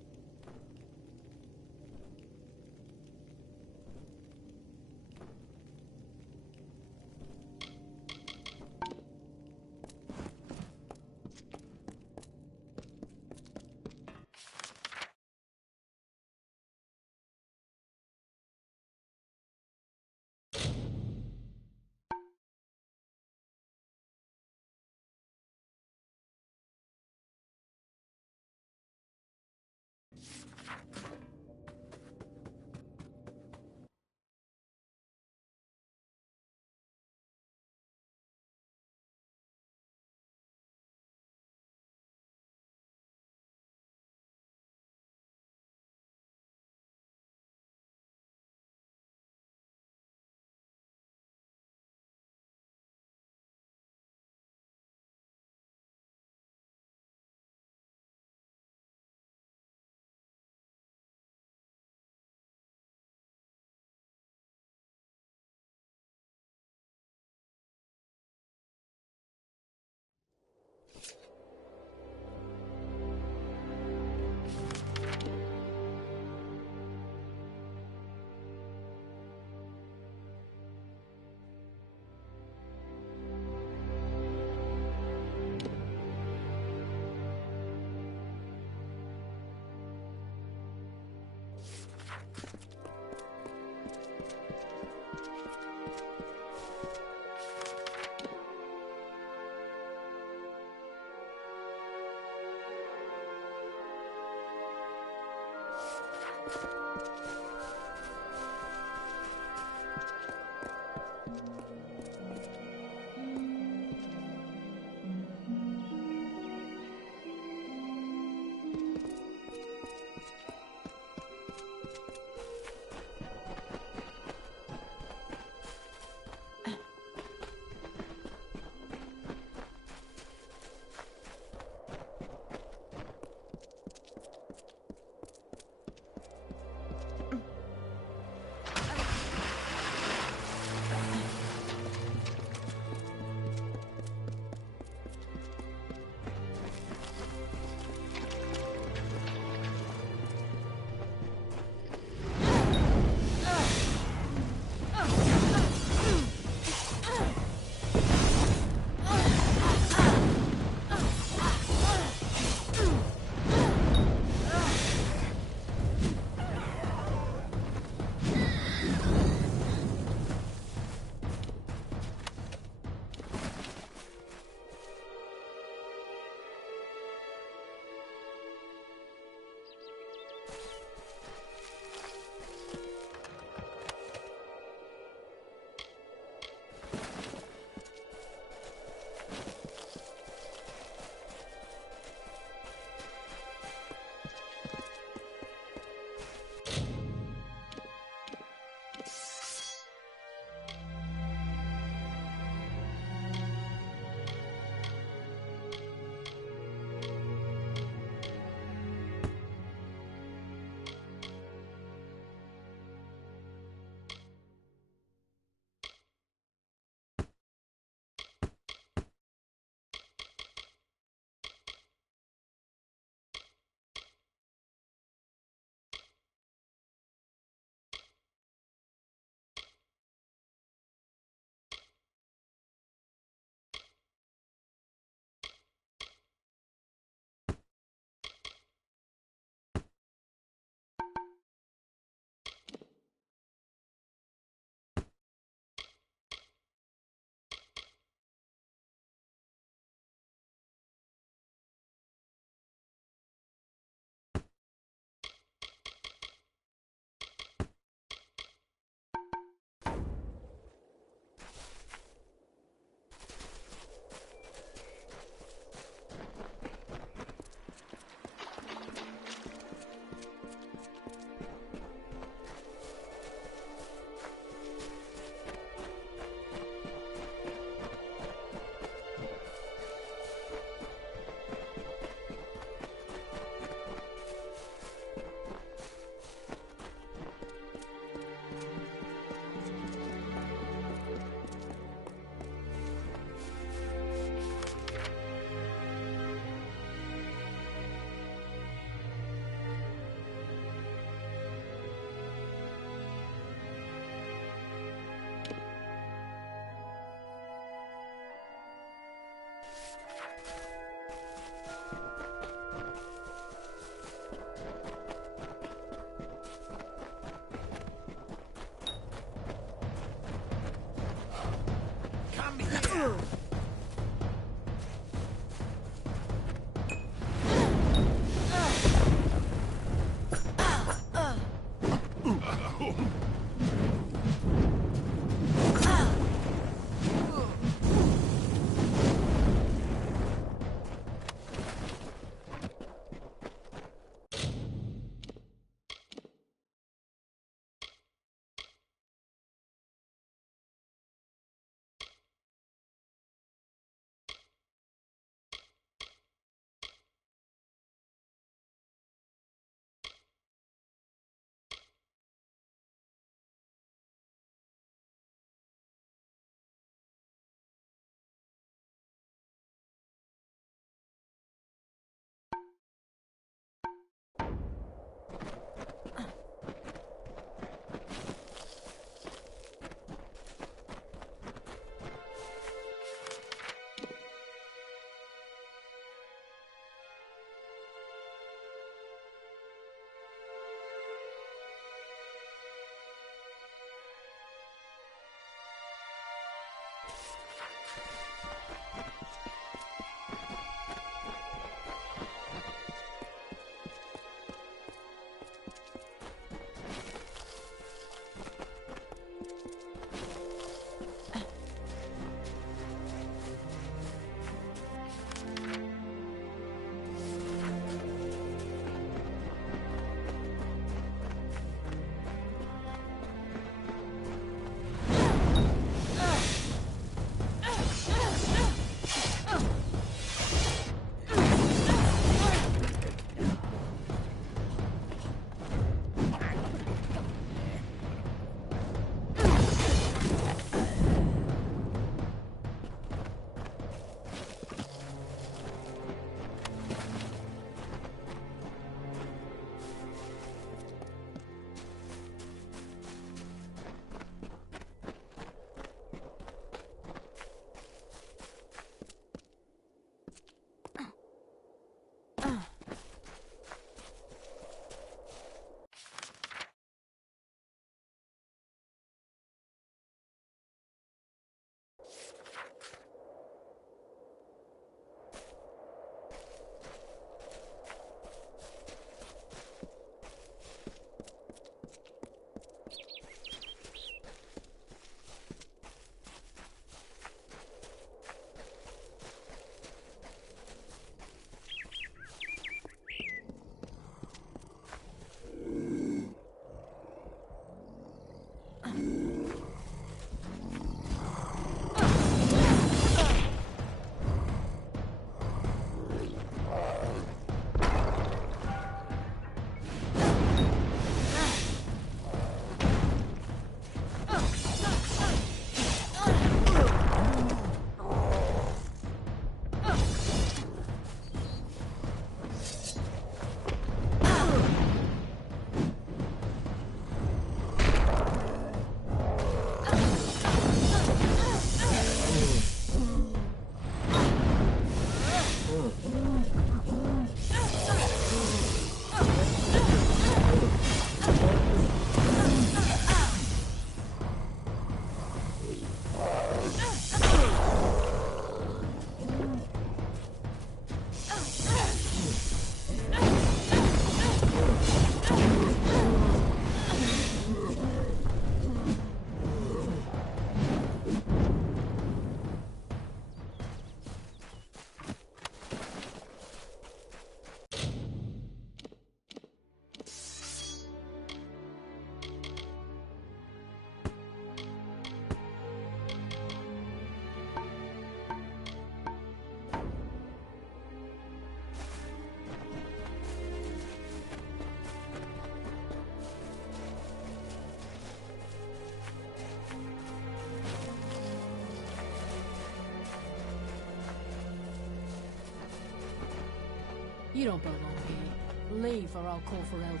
You don't belong here. Leave or I'll call for Elwood.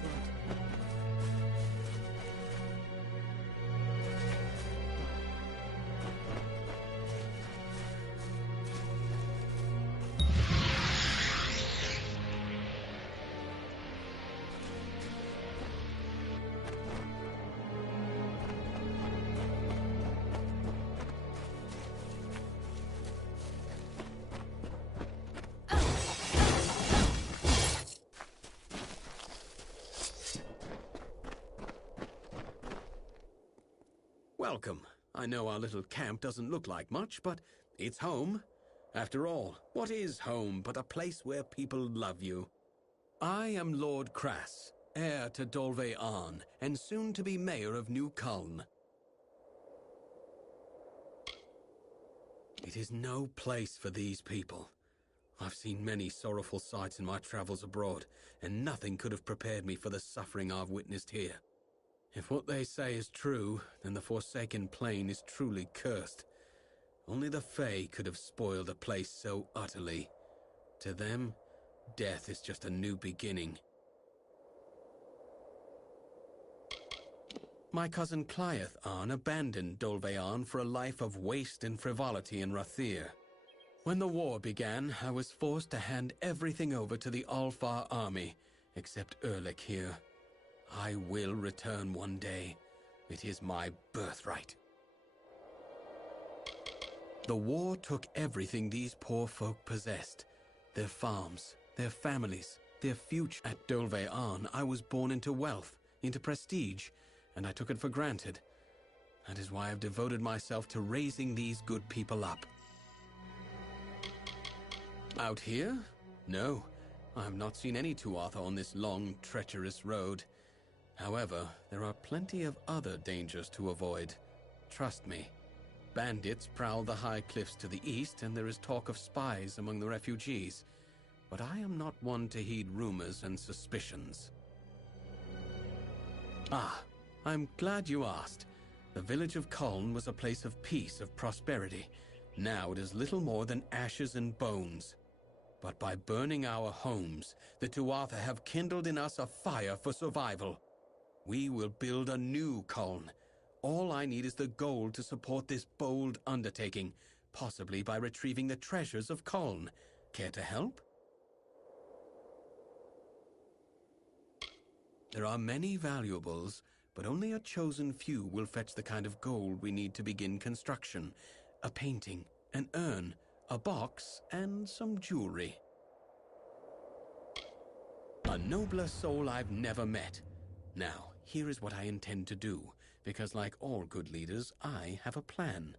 Welcome. I know our little camp doesn't look like much, but it's home. After all, what is home but a place where people love you? I am Lord Crass, heir to Dolve Arn, and soon to be mayor of New Culm. It is no place for these people. I've seen many sorrowful sights in my travels abroad, and nothing could have prepared me for the suffering I've witnessed here. If what they say is true, then the Forsaken Plain is truly cursed. Only the Fae could have spoiled a place so utterly. To them, death is just a new beginning. My cousin Cliath Arn abandoned Dolve Arn for a life of waste and frivolity in Rathir. When the war began, I was forced to hand everything over to the Alfar army, except Erlich here. I will return one day. It is my birthright. The war took everything these poor folk possessed. Their farms, their families, their future. At Dolve Arn, I was born into wealth, into prestige, and I took it for granted. That is why I've devoted myself to raising these good people up. Out here? No, I have not seen any Tuatha on this long, treacherous road. However, there are plenty of other dangers to avoid. Trust me. Bandits prowl the high cliffs to the east, and there is talk of spies among the refugees. But I am not one to heed rumors and suspicions. Ah, I'm glad you asked. The village of Culm was a place of peace, of prosperity. Now it is little more than ashes and bones. But by burning our homes, the Tuatha have kindled in us a fire for survival. We will build a new Culm. All I need is the gold to support this bold undertaking, possibly by retrieving the treasures of Culm. Care to help? There are many valuables, but only a chosen few will fetch the kind of gold we need to begin construction. A painting, an urn, a box, and some jewelry. A nobler soul I've never met. Now, here is what I intend to do, because like all good leaders, I have a plan.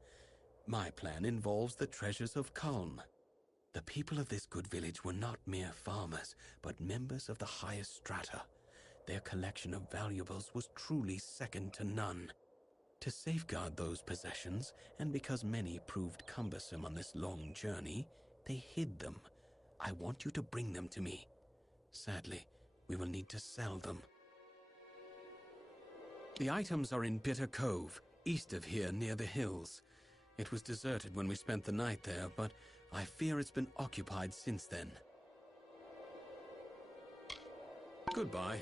My plan involves the treasures of Culm. The people of this good village were not mere farmers, but members of the highest strata. Their collection of valuables was truly second to none. To safeguard those possessions, and because many proved cumbersome on this long journey, they hid them. I want you to bring them to me. Sadly, we will need to sell them. The items are in Bitter Cove, east of here near the hills. It was deserted when we spent the night there, but I fear it's been occupied since then. Goodbye.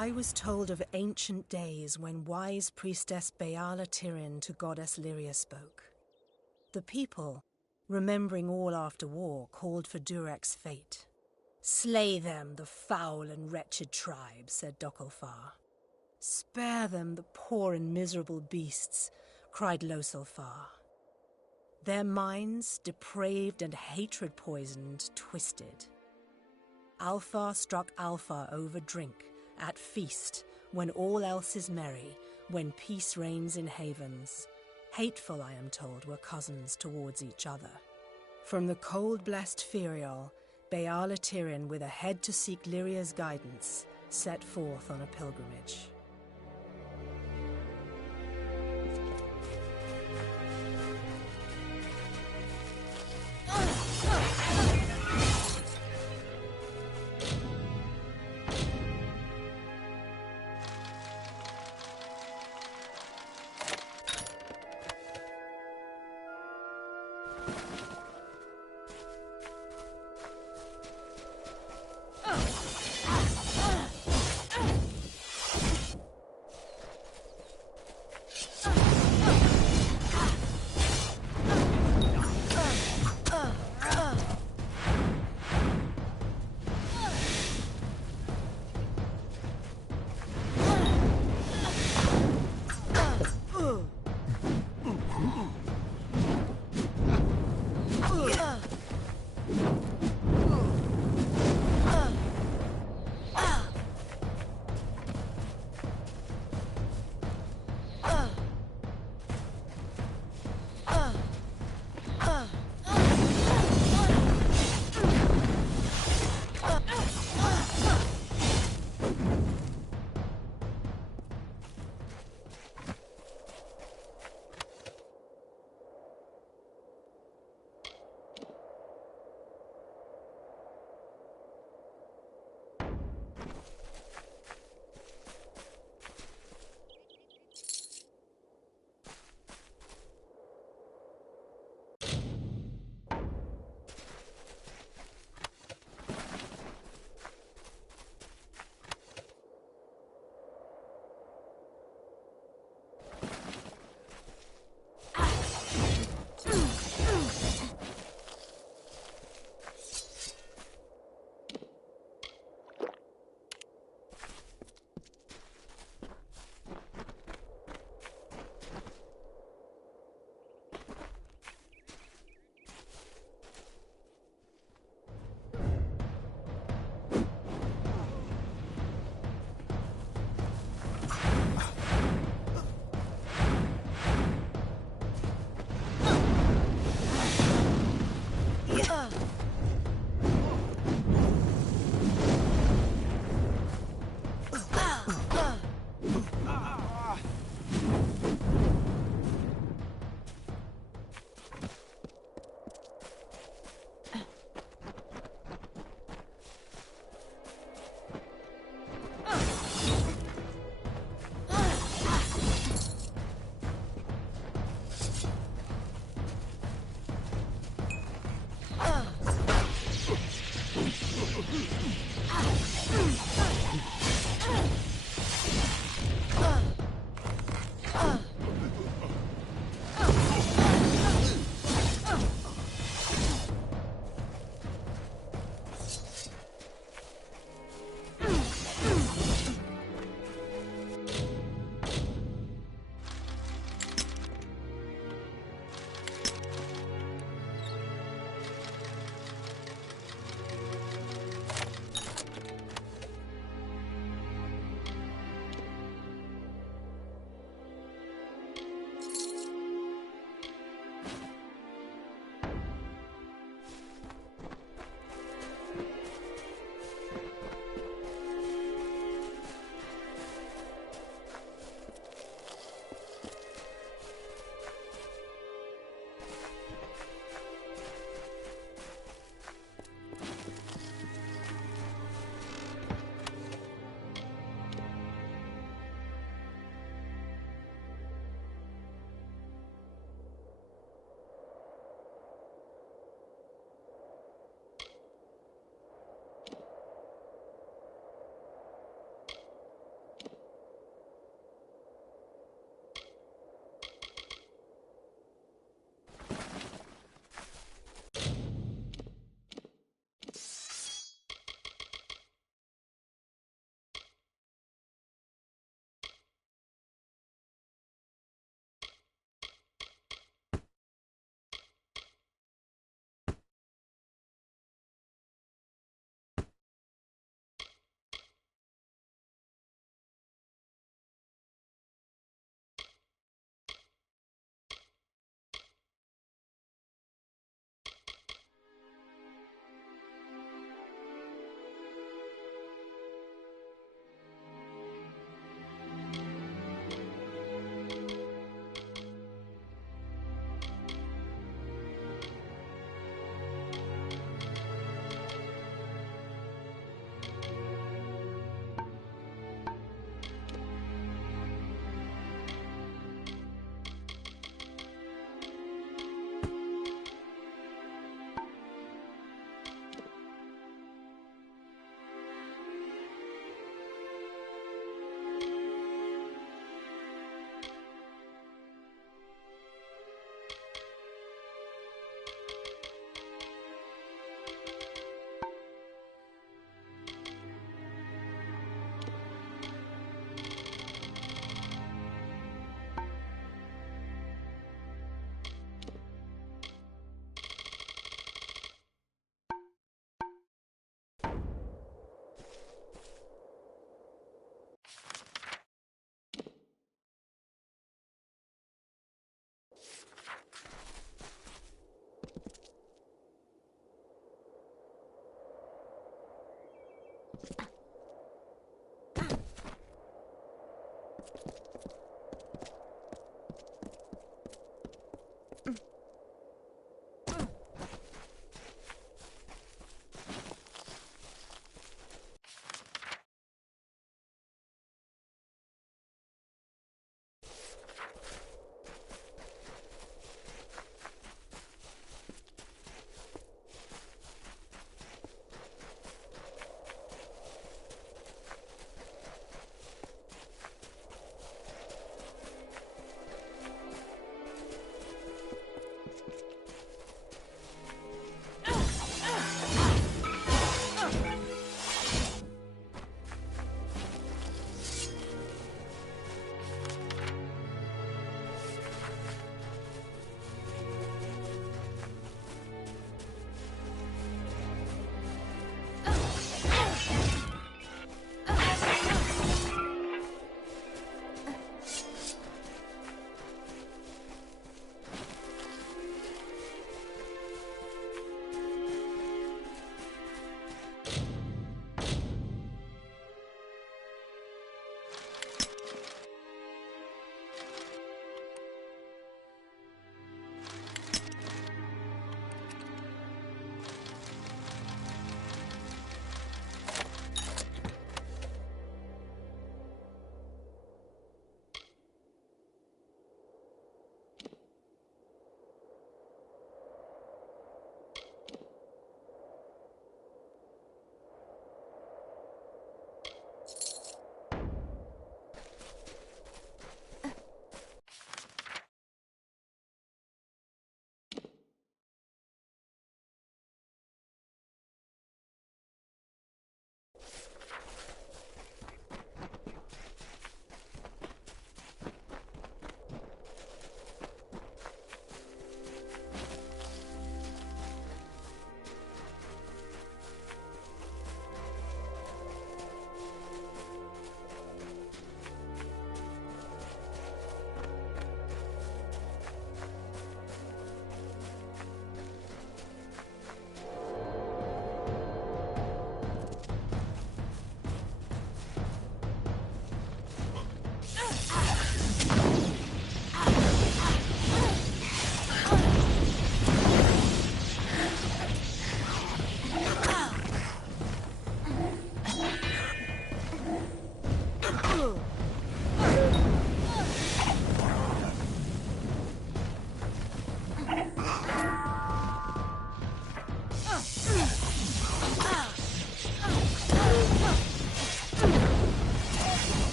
I was told of ancient days when wise priestess Beala Tyrion to goddess Lyria spoke. The people, remembering all after war, called for Durek's fate. "Slay them, the foul and wretched tribe," said Dokalfar. "Spare them, the poor and miserable beasts," cried Losalfar. Their minds, depraved and hatred-poisoned, twisted. Alfar struck Alfar over drink, at feast, when all else is merry, when peace reigns in havens. Hateful, I am told, were cousins towards each other. From the cold-blessed Ferial, Beala Tyrion, with a head to seek Lyria's guidance, set forth on a pilgrimage.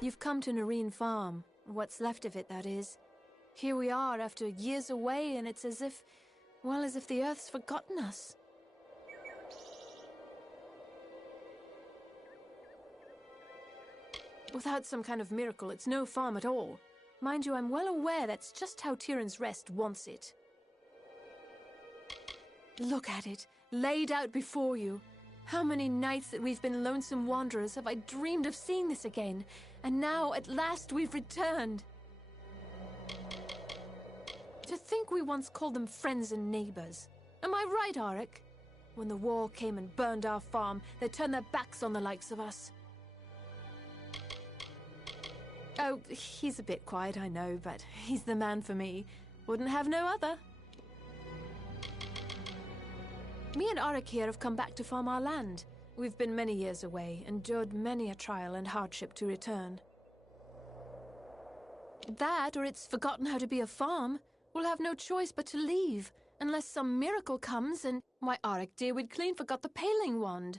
You've come to Nareen Farm. What's left of it, that is. Here we are after years away, and it's as if, well, as if the Earth's forgotten us. Without some kind of miracle, it's no farm at all. Mind you, I'm well aware that's just how Tyrion's Rest wants it. Look at it, laid out before you. How many nights that we've been lonesome wanderers have I dreamed of seeing this again, and now, at last, we've returned. To think we once called them friends and neighbors. Am I right, Auric? When the war came and burned our farm, they turned their backs on the likes of us. Oh, he's a bit quiet, I know, but he's the man for me. Wouldn't have no other. Me and Auric here have come back to farm our land. We've been many years away, endured many a trial and hardship to return. That, or it's forgotten how to be a farm. We'll have no choice but to leave, unless some miracle comes and... Why, Auric, dear, we'd clean forgot the paling wand.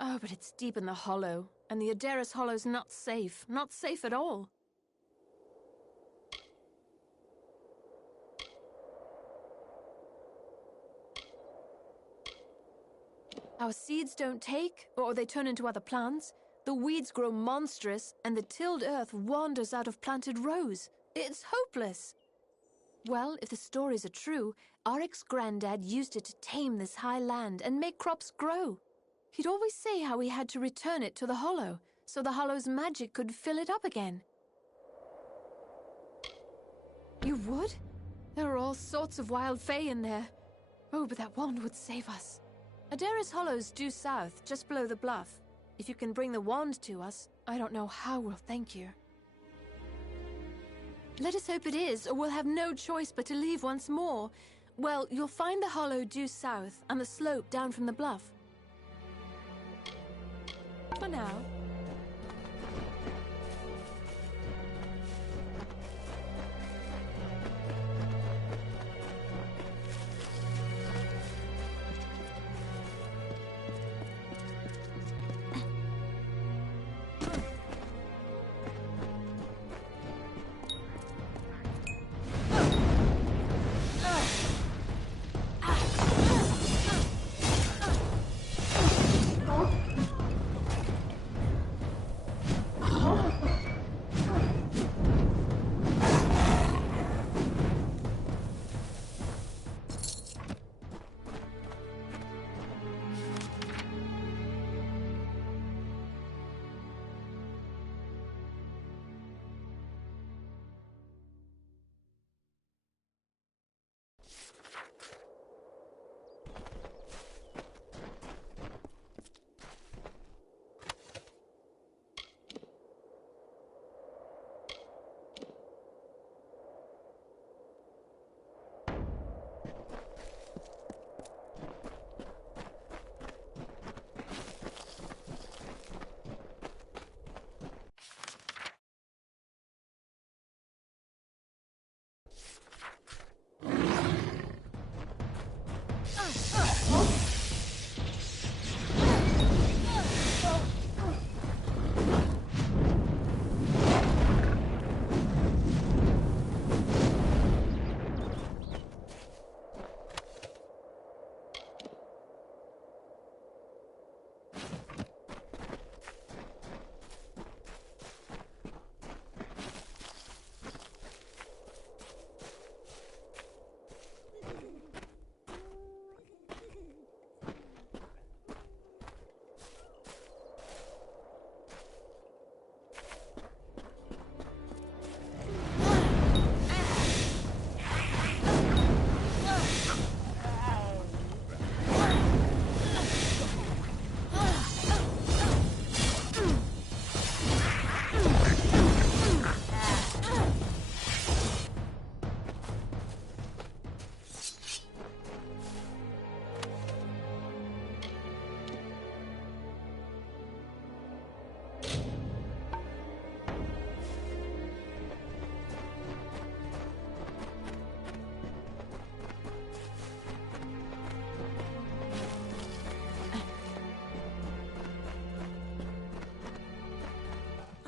Oh, but it's deep in the hollow, and the Adaris Hollow's not safe at all. Our seeds don't take, or they turn into other plants. The weeds grow monstrous, and the tilled earth wanders out of planted rows. It's hopeless. Well, if the stories are true, Auric's granddad used it to tame this high land and make crops grow. He'd always say how he had to return it to the Hollow, so the Hollow's magic could fill it up again. You would? There are all sorts of wild fae in there. Oh, but that wand would save us. Adaris Hollow's due south, just below the bluff. If you can bring the wand to us, I don't know how we'll thank you. Let us hope it is, or we'll have no choice but to leave once more. Well, you'll find the Hollow due south, and the slope down from the bluff. For now.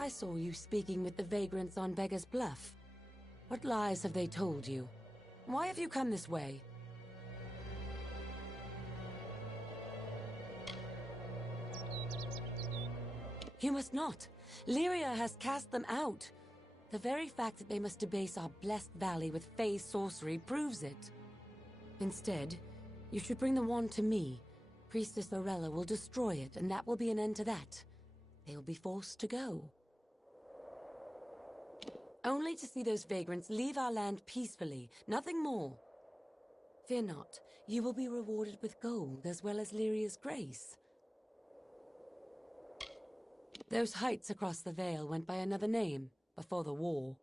I saw you speaking with the vagrants on Beggar's Bluff. What lies have they told you? Why have you come this way? You must not. Lyria has cast them out. The very fact that they must debase our blessed valley with Fey sorcery proves it. Instead, you should bring the wand to me. Priestess Orella will destroy it, and that will be an end to that. They will be forced to go. Only to see those vagrants leave our land peacefully, nothing more. Fear not, you will be rewarded with gold as well as Lyria's grace. Those heights across the Vale went by another name before the war.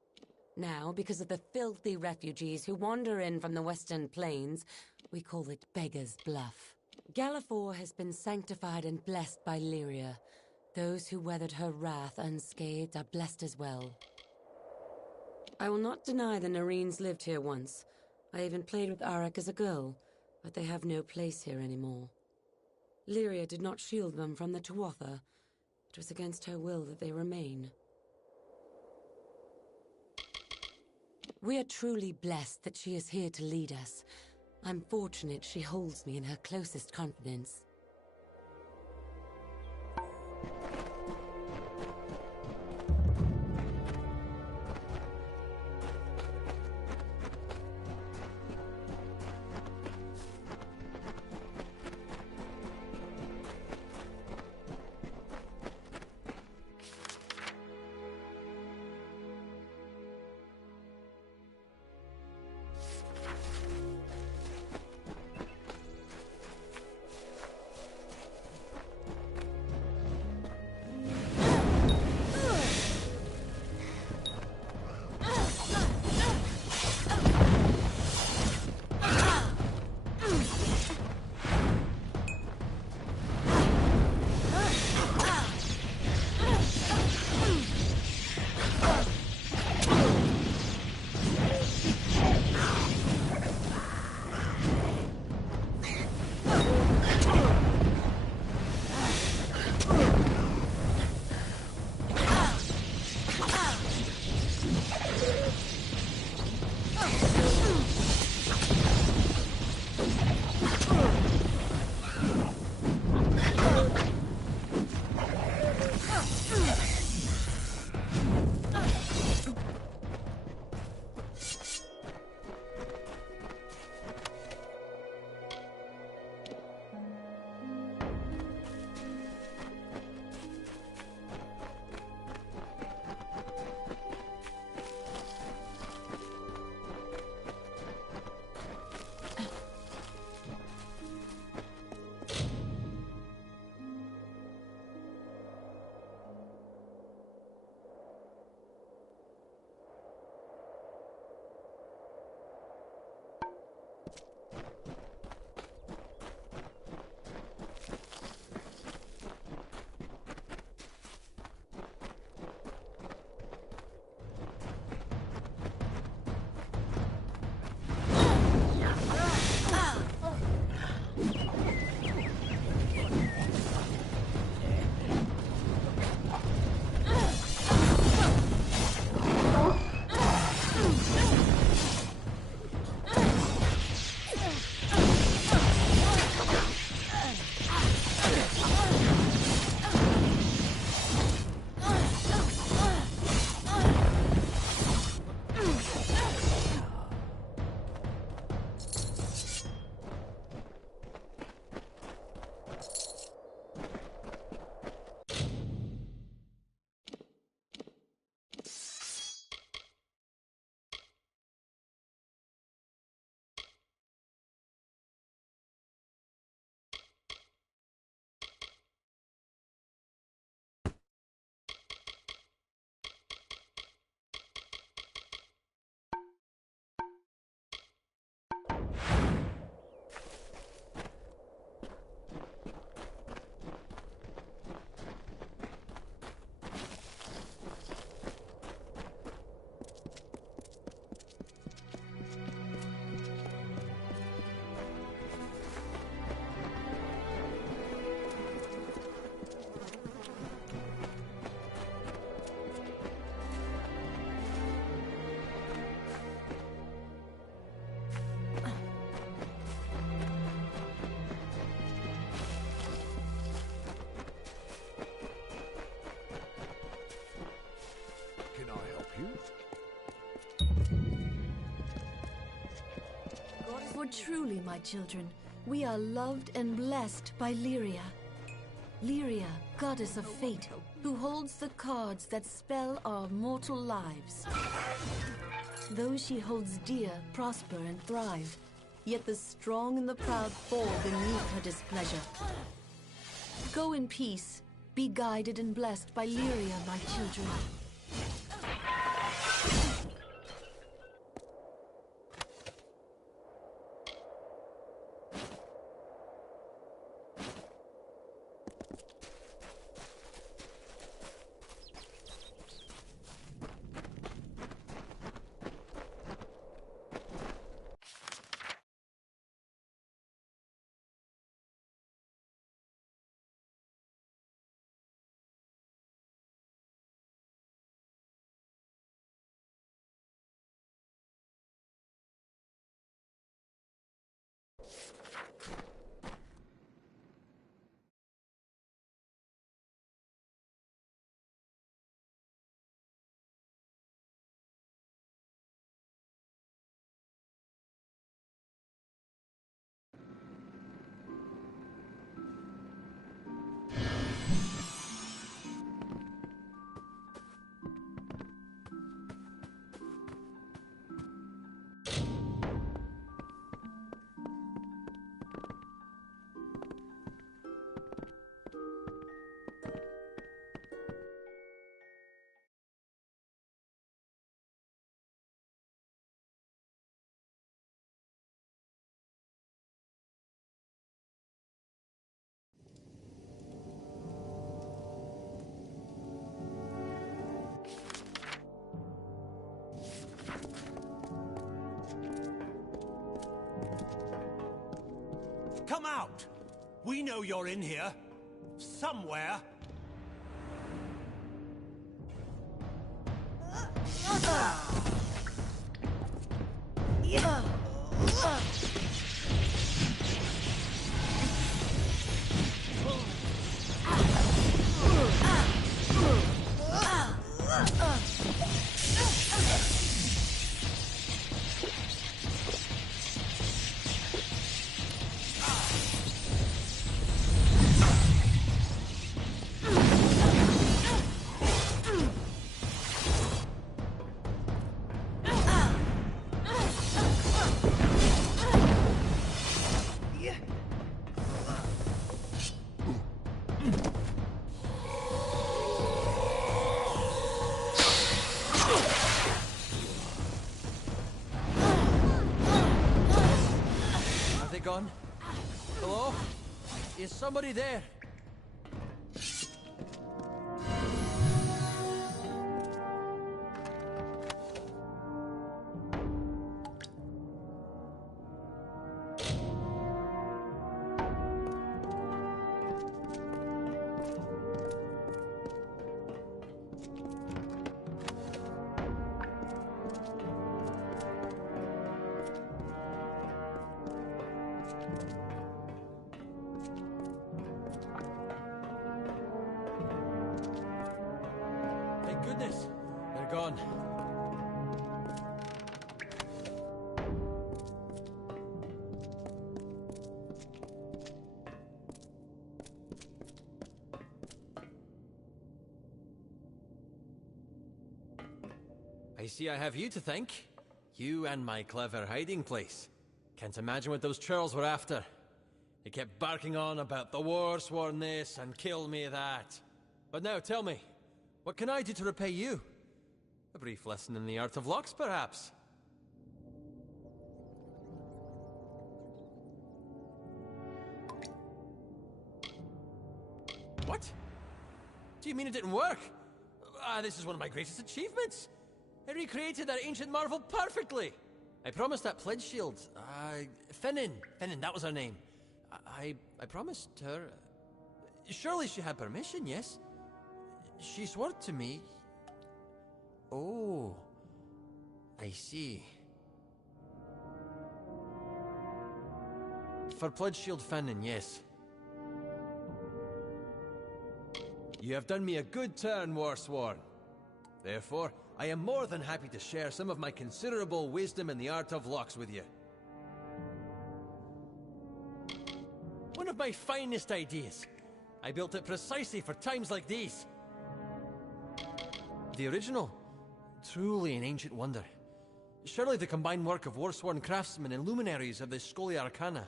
Now, because of the filthy refugees who wander in from the western plains, we call it Beggar's Bluff. Galafor has been sanctified and blessed by Lyria. Those who weathered her wrath unscathed are blessed as well. I will not deny the Nareens lived here once. I even played with Arak as a girl, but they have no place here anymore. Lyria did not shield them from the Tuatha. It was against her will that they remain. We are truly blessed that she is here to lead us. I'm fortunate she holds me in her closest confidence. Truly, my children, we are loved and blessed by Lyria. Lyria, goddess of fate, who holds the cards that spell our mortal lives. Those she holds dear prosper and thrive, yet the strong and the proud fall beneath her displeasure. Go in peace, be guided and blessed by Lyria, my children. Come out! We know you're in here. Somewhere. Gone? Hello? Is somebody there? Goodness, they're gone. I see I have you to thank. You and my clever hiding place. Can't imagine what those churls were after. They kept barking on about the war sworn this and kill me that. But now tell me, what can I do to repay you? A brief lesson in the art of locks, perhaps? What? Do you mean it didn't work? This is one of my greatest achievements. I recreated that ancient marvel perfectly. I promised that pledge shield. Finnan, that was her name. I promised her... Surely she had permission, yes? She swore to me... Oh... I see. For Pledge Shield Finnan, yes. You have done me a good turn, Warsworn. Therefore, I am more than happy to share some of my considerable wisdom in the art of locks with you. my finest ideas. I built it precisely for times like these. The original? Truly an ancient wonder. Surely the combined work of war-sworn craftsmen and luminaries of the Scholia Arcana.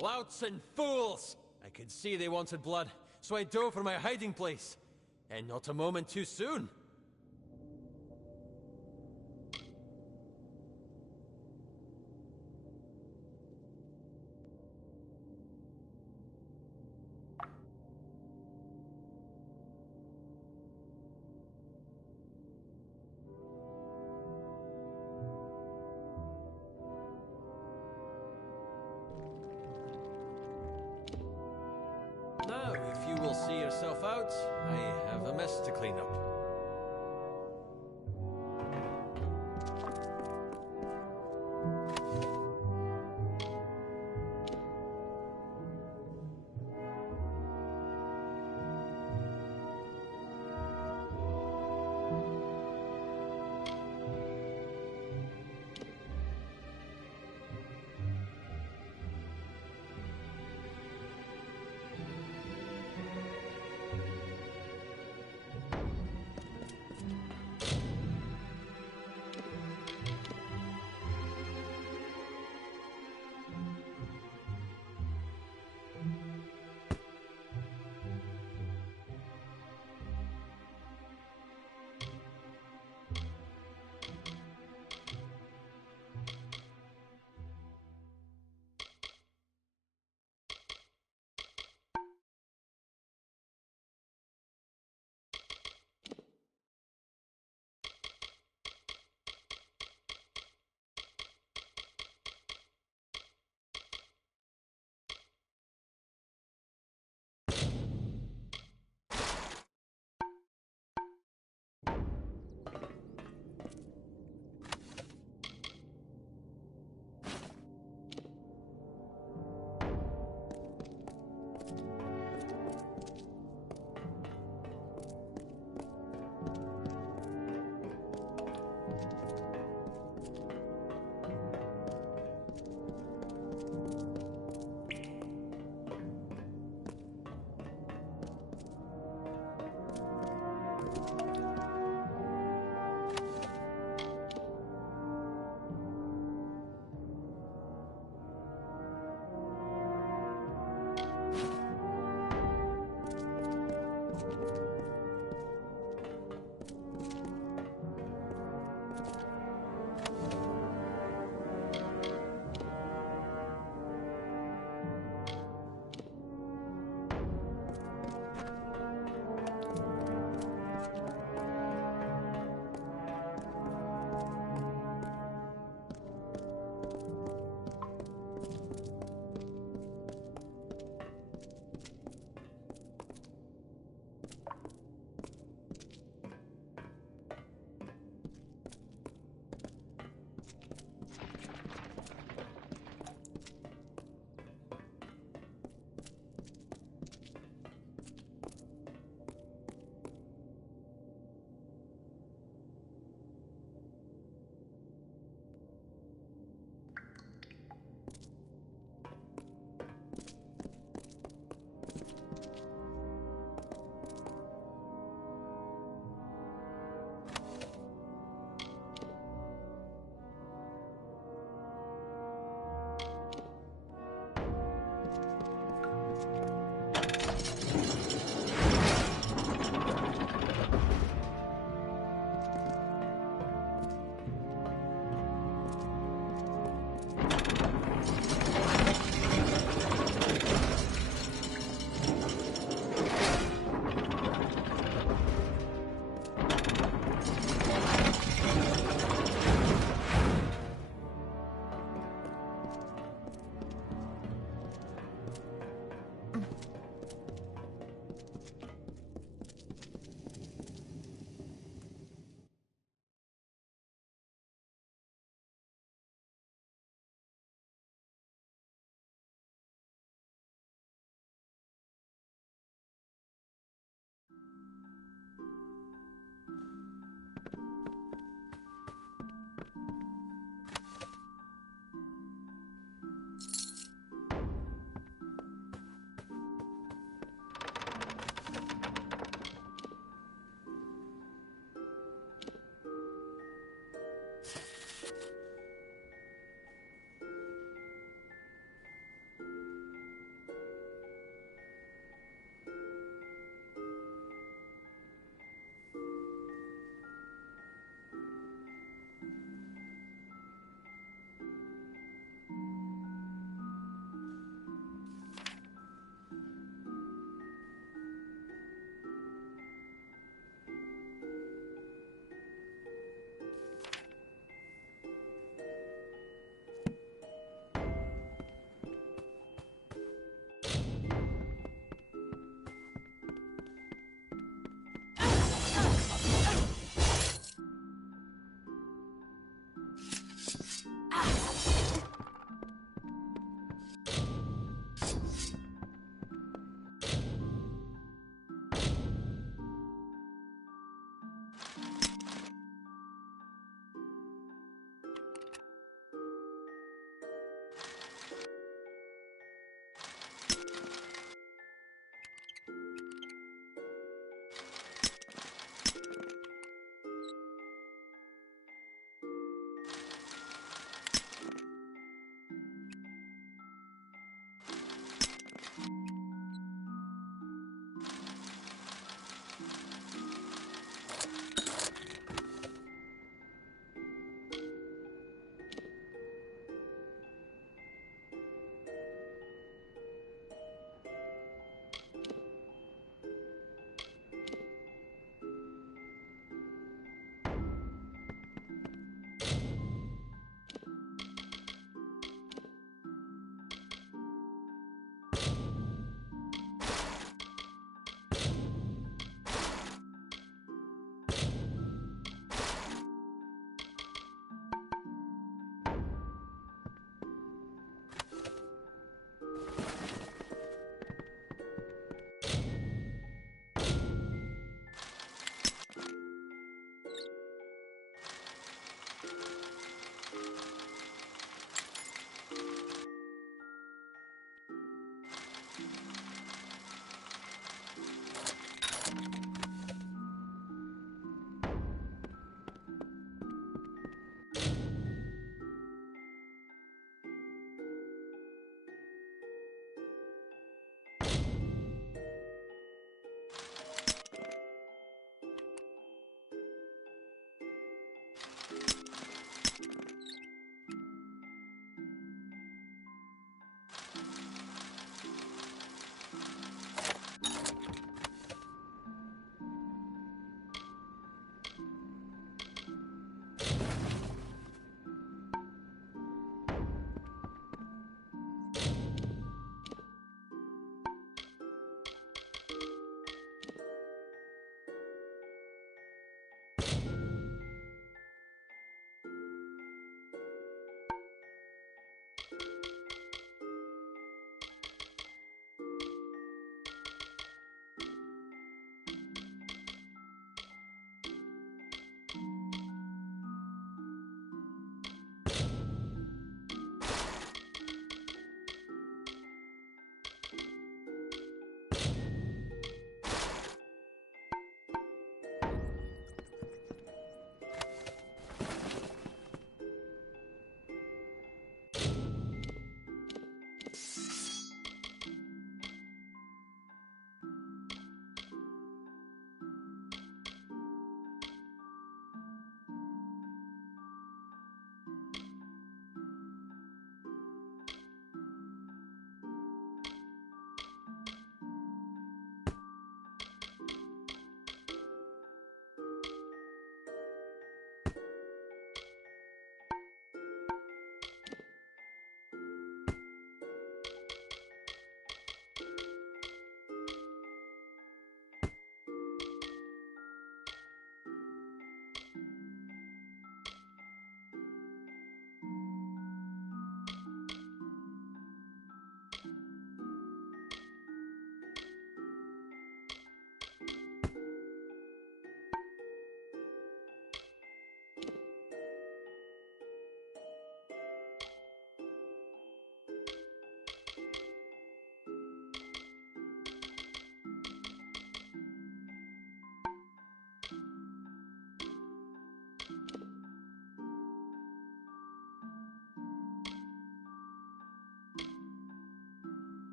Louts and fools! I could see they wanted blood, so I dove for my hiding place. And not a moment too soon. Now, if you will see yourself out, I have a mess to clean up.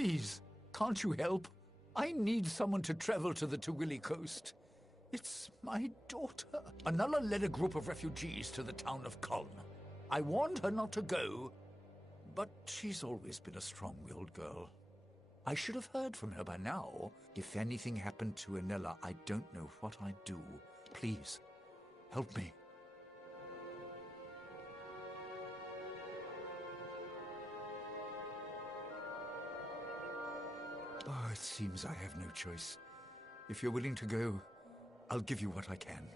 Please, can't you help? I need someone to travel to the Tuwili coast. It's my daughter. Anala led a group of refugees to the town of Kulm. I warned her not to go, but she's always been a strong-willed girl. I should have heard from her by now. If anything happened to Anela, I don't know what I'd do. Please, help me. Oh, it seems I have no choice. If you're willing to go, I'll give you what I can.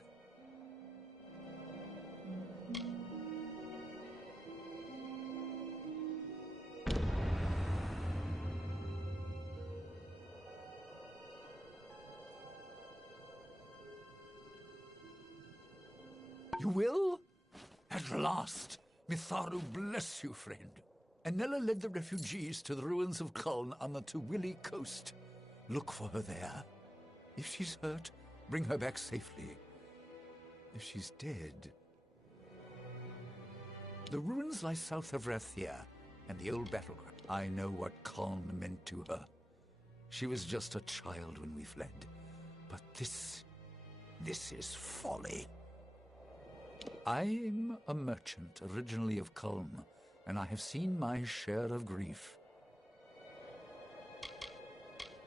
You will? At last! Mitharu bless you, friend. Anela led the refugees to the ruins of Kuln on the Tuwili coast. Look for her there. If she's hurt, bring her back safely. If she's dead... The ruins lie south of Rathia and the old battleground. I know what Kuln meant to her. She was just a child when we fled. But this is folly. I'm a merchant, originally of Kulm, and I have seen my share of grief.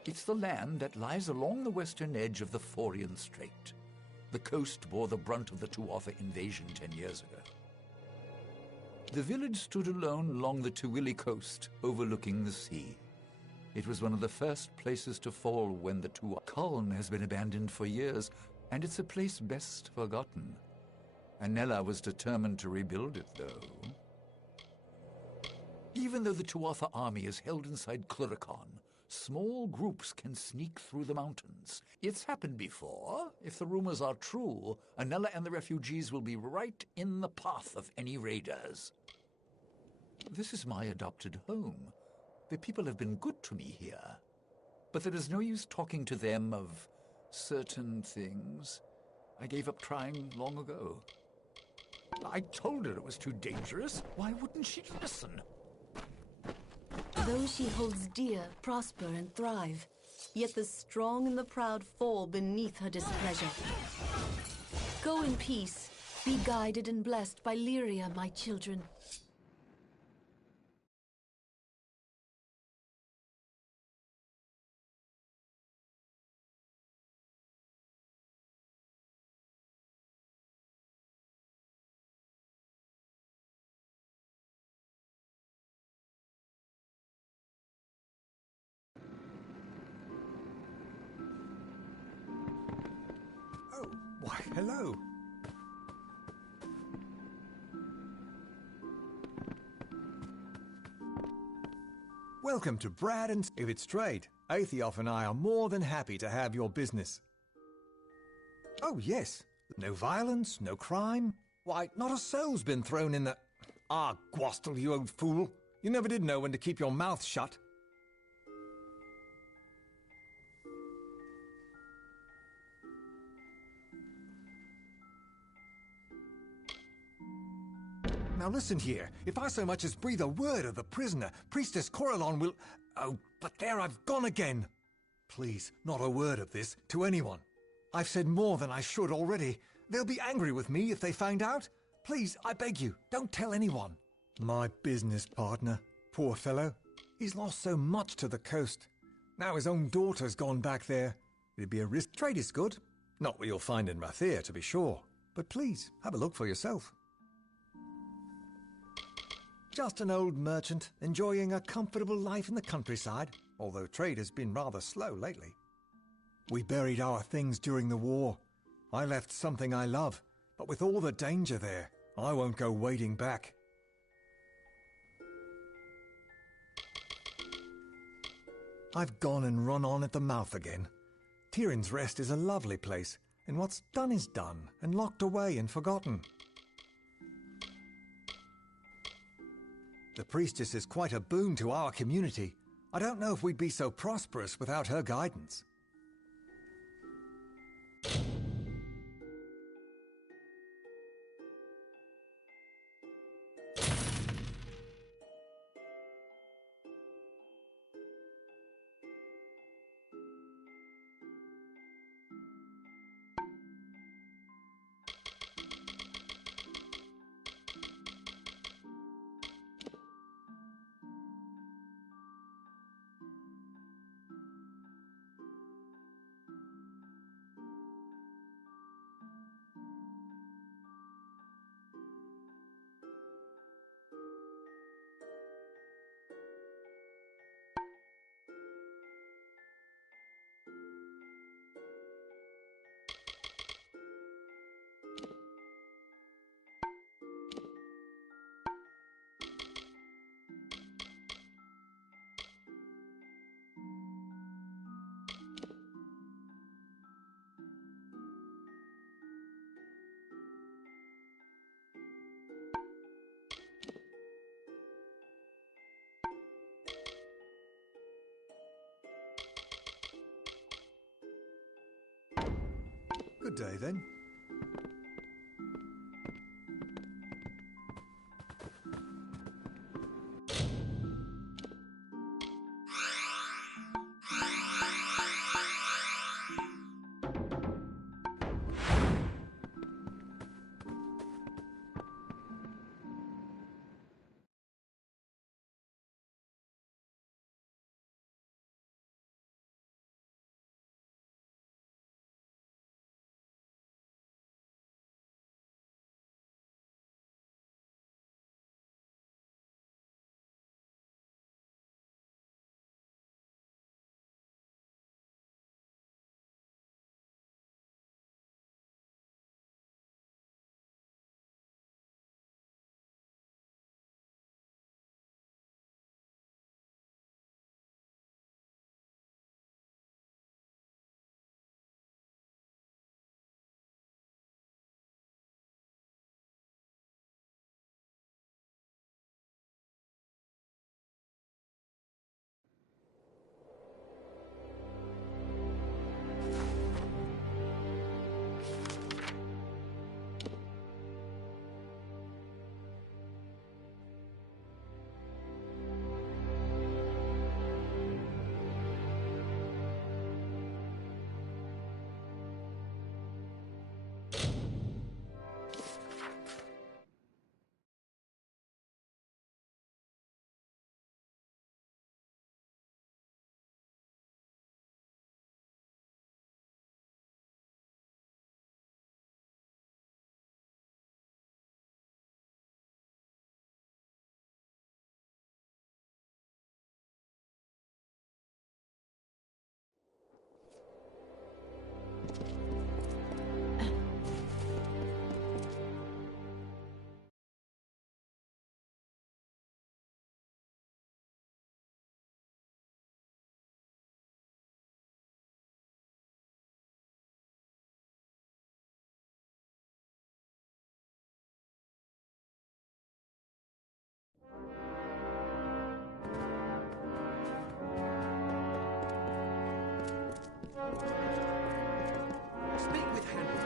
It's the land that lies along the western edge of the Forian Strait. The coast bore the brunt of the Tuatha invasion 10 years ago. The village stood alone along the Tuwili coast, overlooking the sea. It was one of the first places to fall when the Tuatha... Kulm has been abandoned for years, and it's a place best forgotten. Anela was determined to rebuild it, though. Even though the Tuatha army is held inside Cluricon, small groups can sneak through the mountains. It's happened before. If the rumors are true, Anela and the refugees will be right in the path of any raiders. This is my adopted home. The people have been good to me here. But there is no use talking to them of certain things. I gave up trying long ago. I told her it was too dangerous. Why wouldn't she listen? Those she holds dear prosper and thrive, yet the strong and the proud fall beneath her displeasure. Go in peace. Be guided and blessed by Lyria, my children. Why, hello. Welcome to Brad and... If it's trade, Aethiof and I are more than happy to have your business. Oh, yes. No violence, no crime. Why, not a soul's been thrown in the... Ah, Gwastel, you old fool. You never did know when to keep your mouth shut. Now listen here, if I so much as breathe a word of the prisoner, Priestess Coralon will... Oh, but there I've gone again. Please, not a word of this to anyone. I've said more than I should already. They'll be angry with me if they find out. Please, I beg you, don't tell anyone. My business partner, poor fellow. He's lost so much to the coast. Now his own daughter's gone back there. It'd be a risk. Trade is good. Not what you'll find in Rathir, to be sure. But please, have a look for yourself. Just an old merchant, enjoying a comfortable life in the countryside, although trade has been rather slow lately. We buried our things during the war. I left something I love, but with all the danger there, I won't go wading back. I've gone and run on at the mouth again. Tyrion's Rest is a lovely place, and what's done is done, and locked away and forgotten. The priestess is quite a boon to our community. I don't know if we'd be so prosperous without her guidance. Good day, then. Speak with Henry.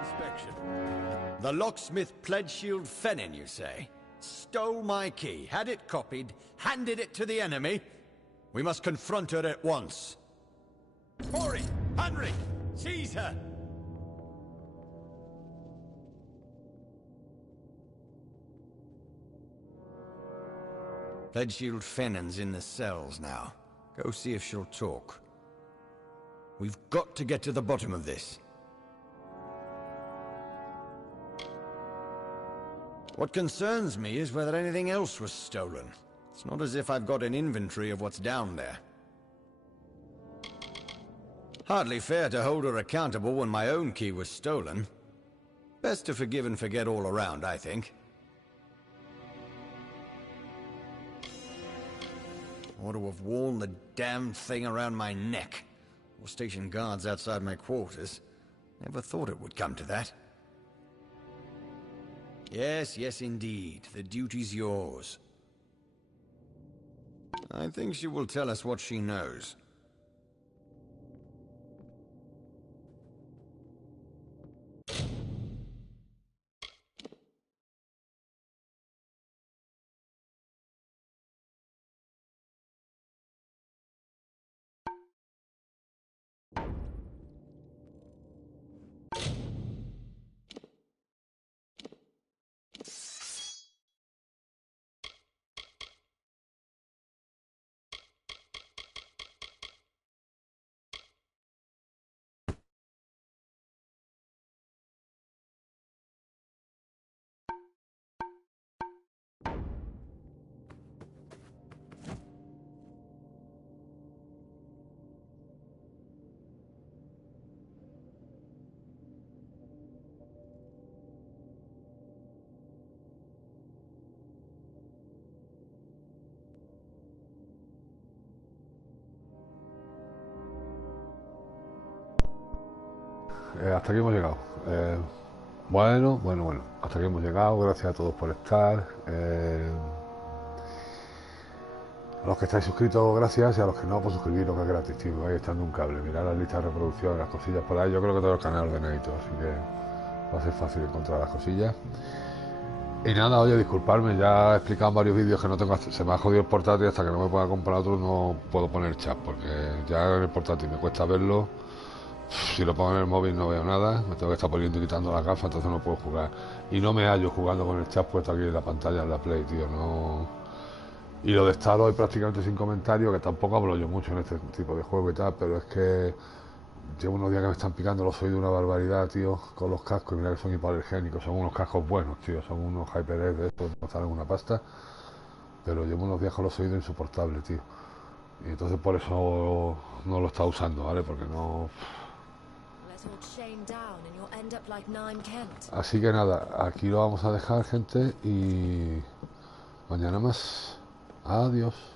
Inspection. The locksmith Pledgeshield Fennin, you say? Stole my key, had it copied, handed it to the enemy? We must confront her at once. Ori! Henry! Seize her! Pledgeshield Fennin's in the cells now. Go see if she'll talk. We've got to get to the bottom of this. What concerns me is whether anything else was stolen. It's not as if I've got an inventory of what's down there. Hardly fair to hold her accountable when my own key was stolen. Best to forgive and forget all around, I think. Ought to have worn the damned thing around my neck, or station guards outside my quarters. Never thought it would come to that. Yes, yes indeed. The duty's yours. I think she will tell us what she knows. Hasta aquí hemos llegado. Bueno, hasta aquí hemos llegado. Gracias a todos por estar. A los que estáis suscritos, gracias, y a los que no, pues suscribiros, que es gratis, tío. Vais echando un cable, mirad las listas de reproducción, las cosillas por ahí. Yo creo que todo el canal ordenadito, así que va a ser fácil encontrar las cosillas. Y nada, oye, disculparme, ya he explicado en varios vídeos que no tengo, se me ha jodido el portátil, hasta que no me pueda comprar otro no puedo poner el chat, porque ya en el portátil me cuesta verlo. Si lo pongo en el móvil no veo nada, me tengo que estar poniendo y quitando la gafa, entonces no puedo jugar. Y no me hallo jugando con el chat puesto aquí en la pantalla en la Play, tío, no. Y lo de estar hoy prácticamente sin comentarios, que tampoco hablo yo mucho en este tipo de juego y tal, pero es que llevo unos días que me están picando los oídos de una barbaridad, tío, con los cascos, y mira que son hipoalergénicos, son unos cascos buenos, tío, son unos HyperX de estos, no salen una pasta, pero llevo unos días con los oídos insoportables, tío. Y entonces por eso no lo está usando, ¿vale? Porque no... Así que nada, aquí lo vamos a dejar, gente, y mañana más. Adiós.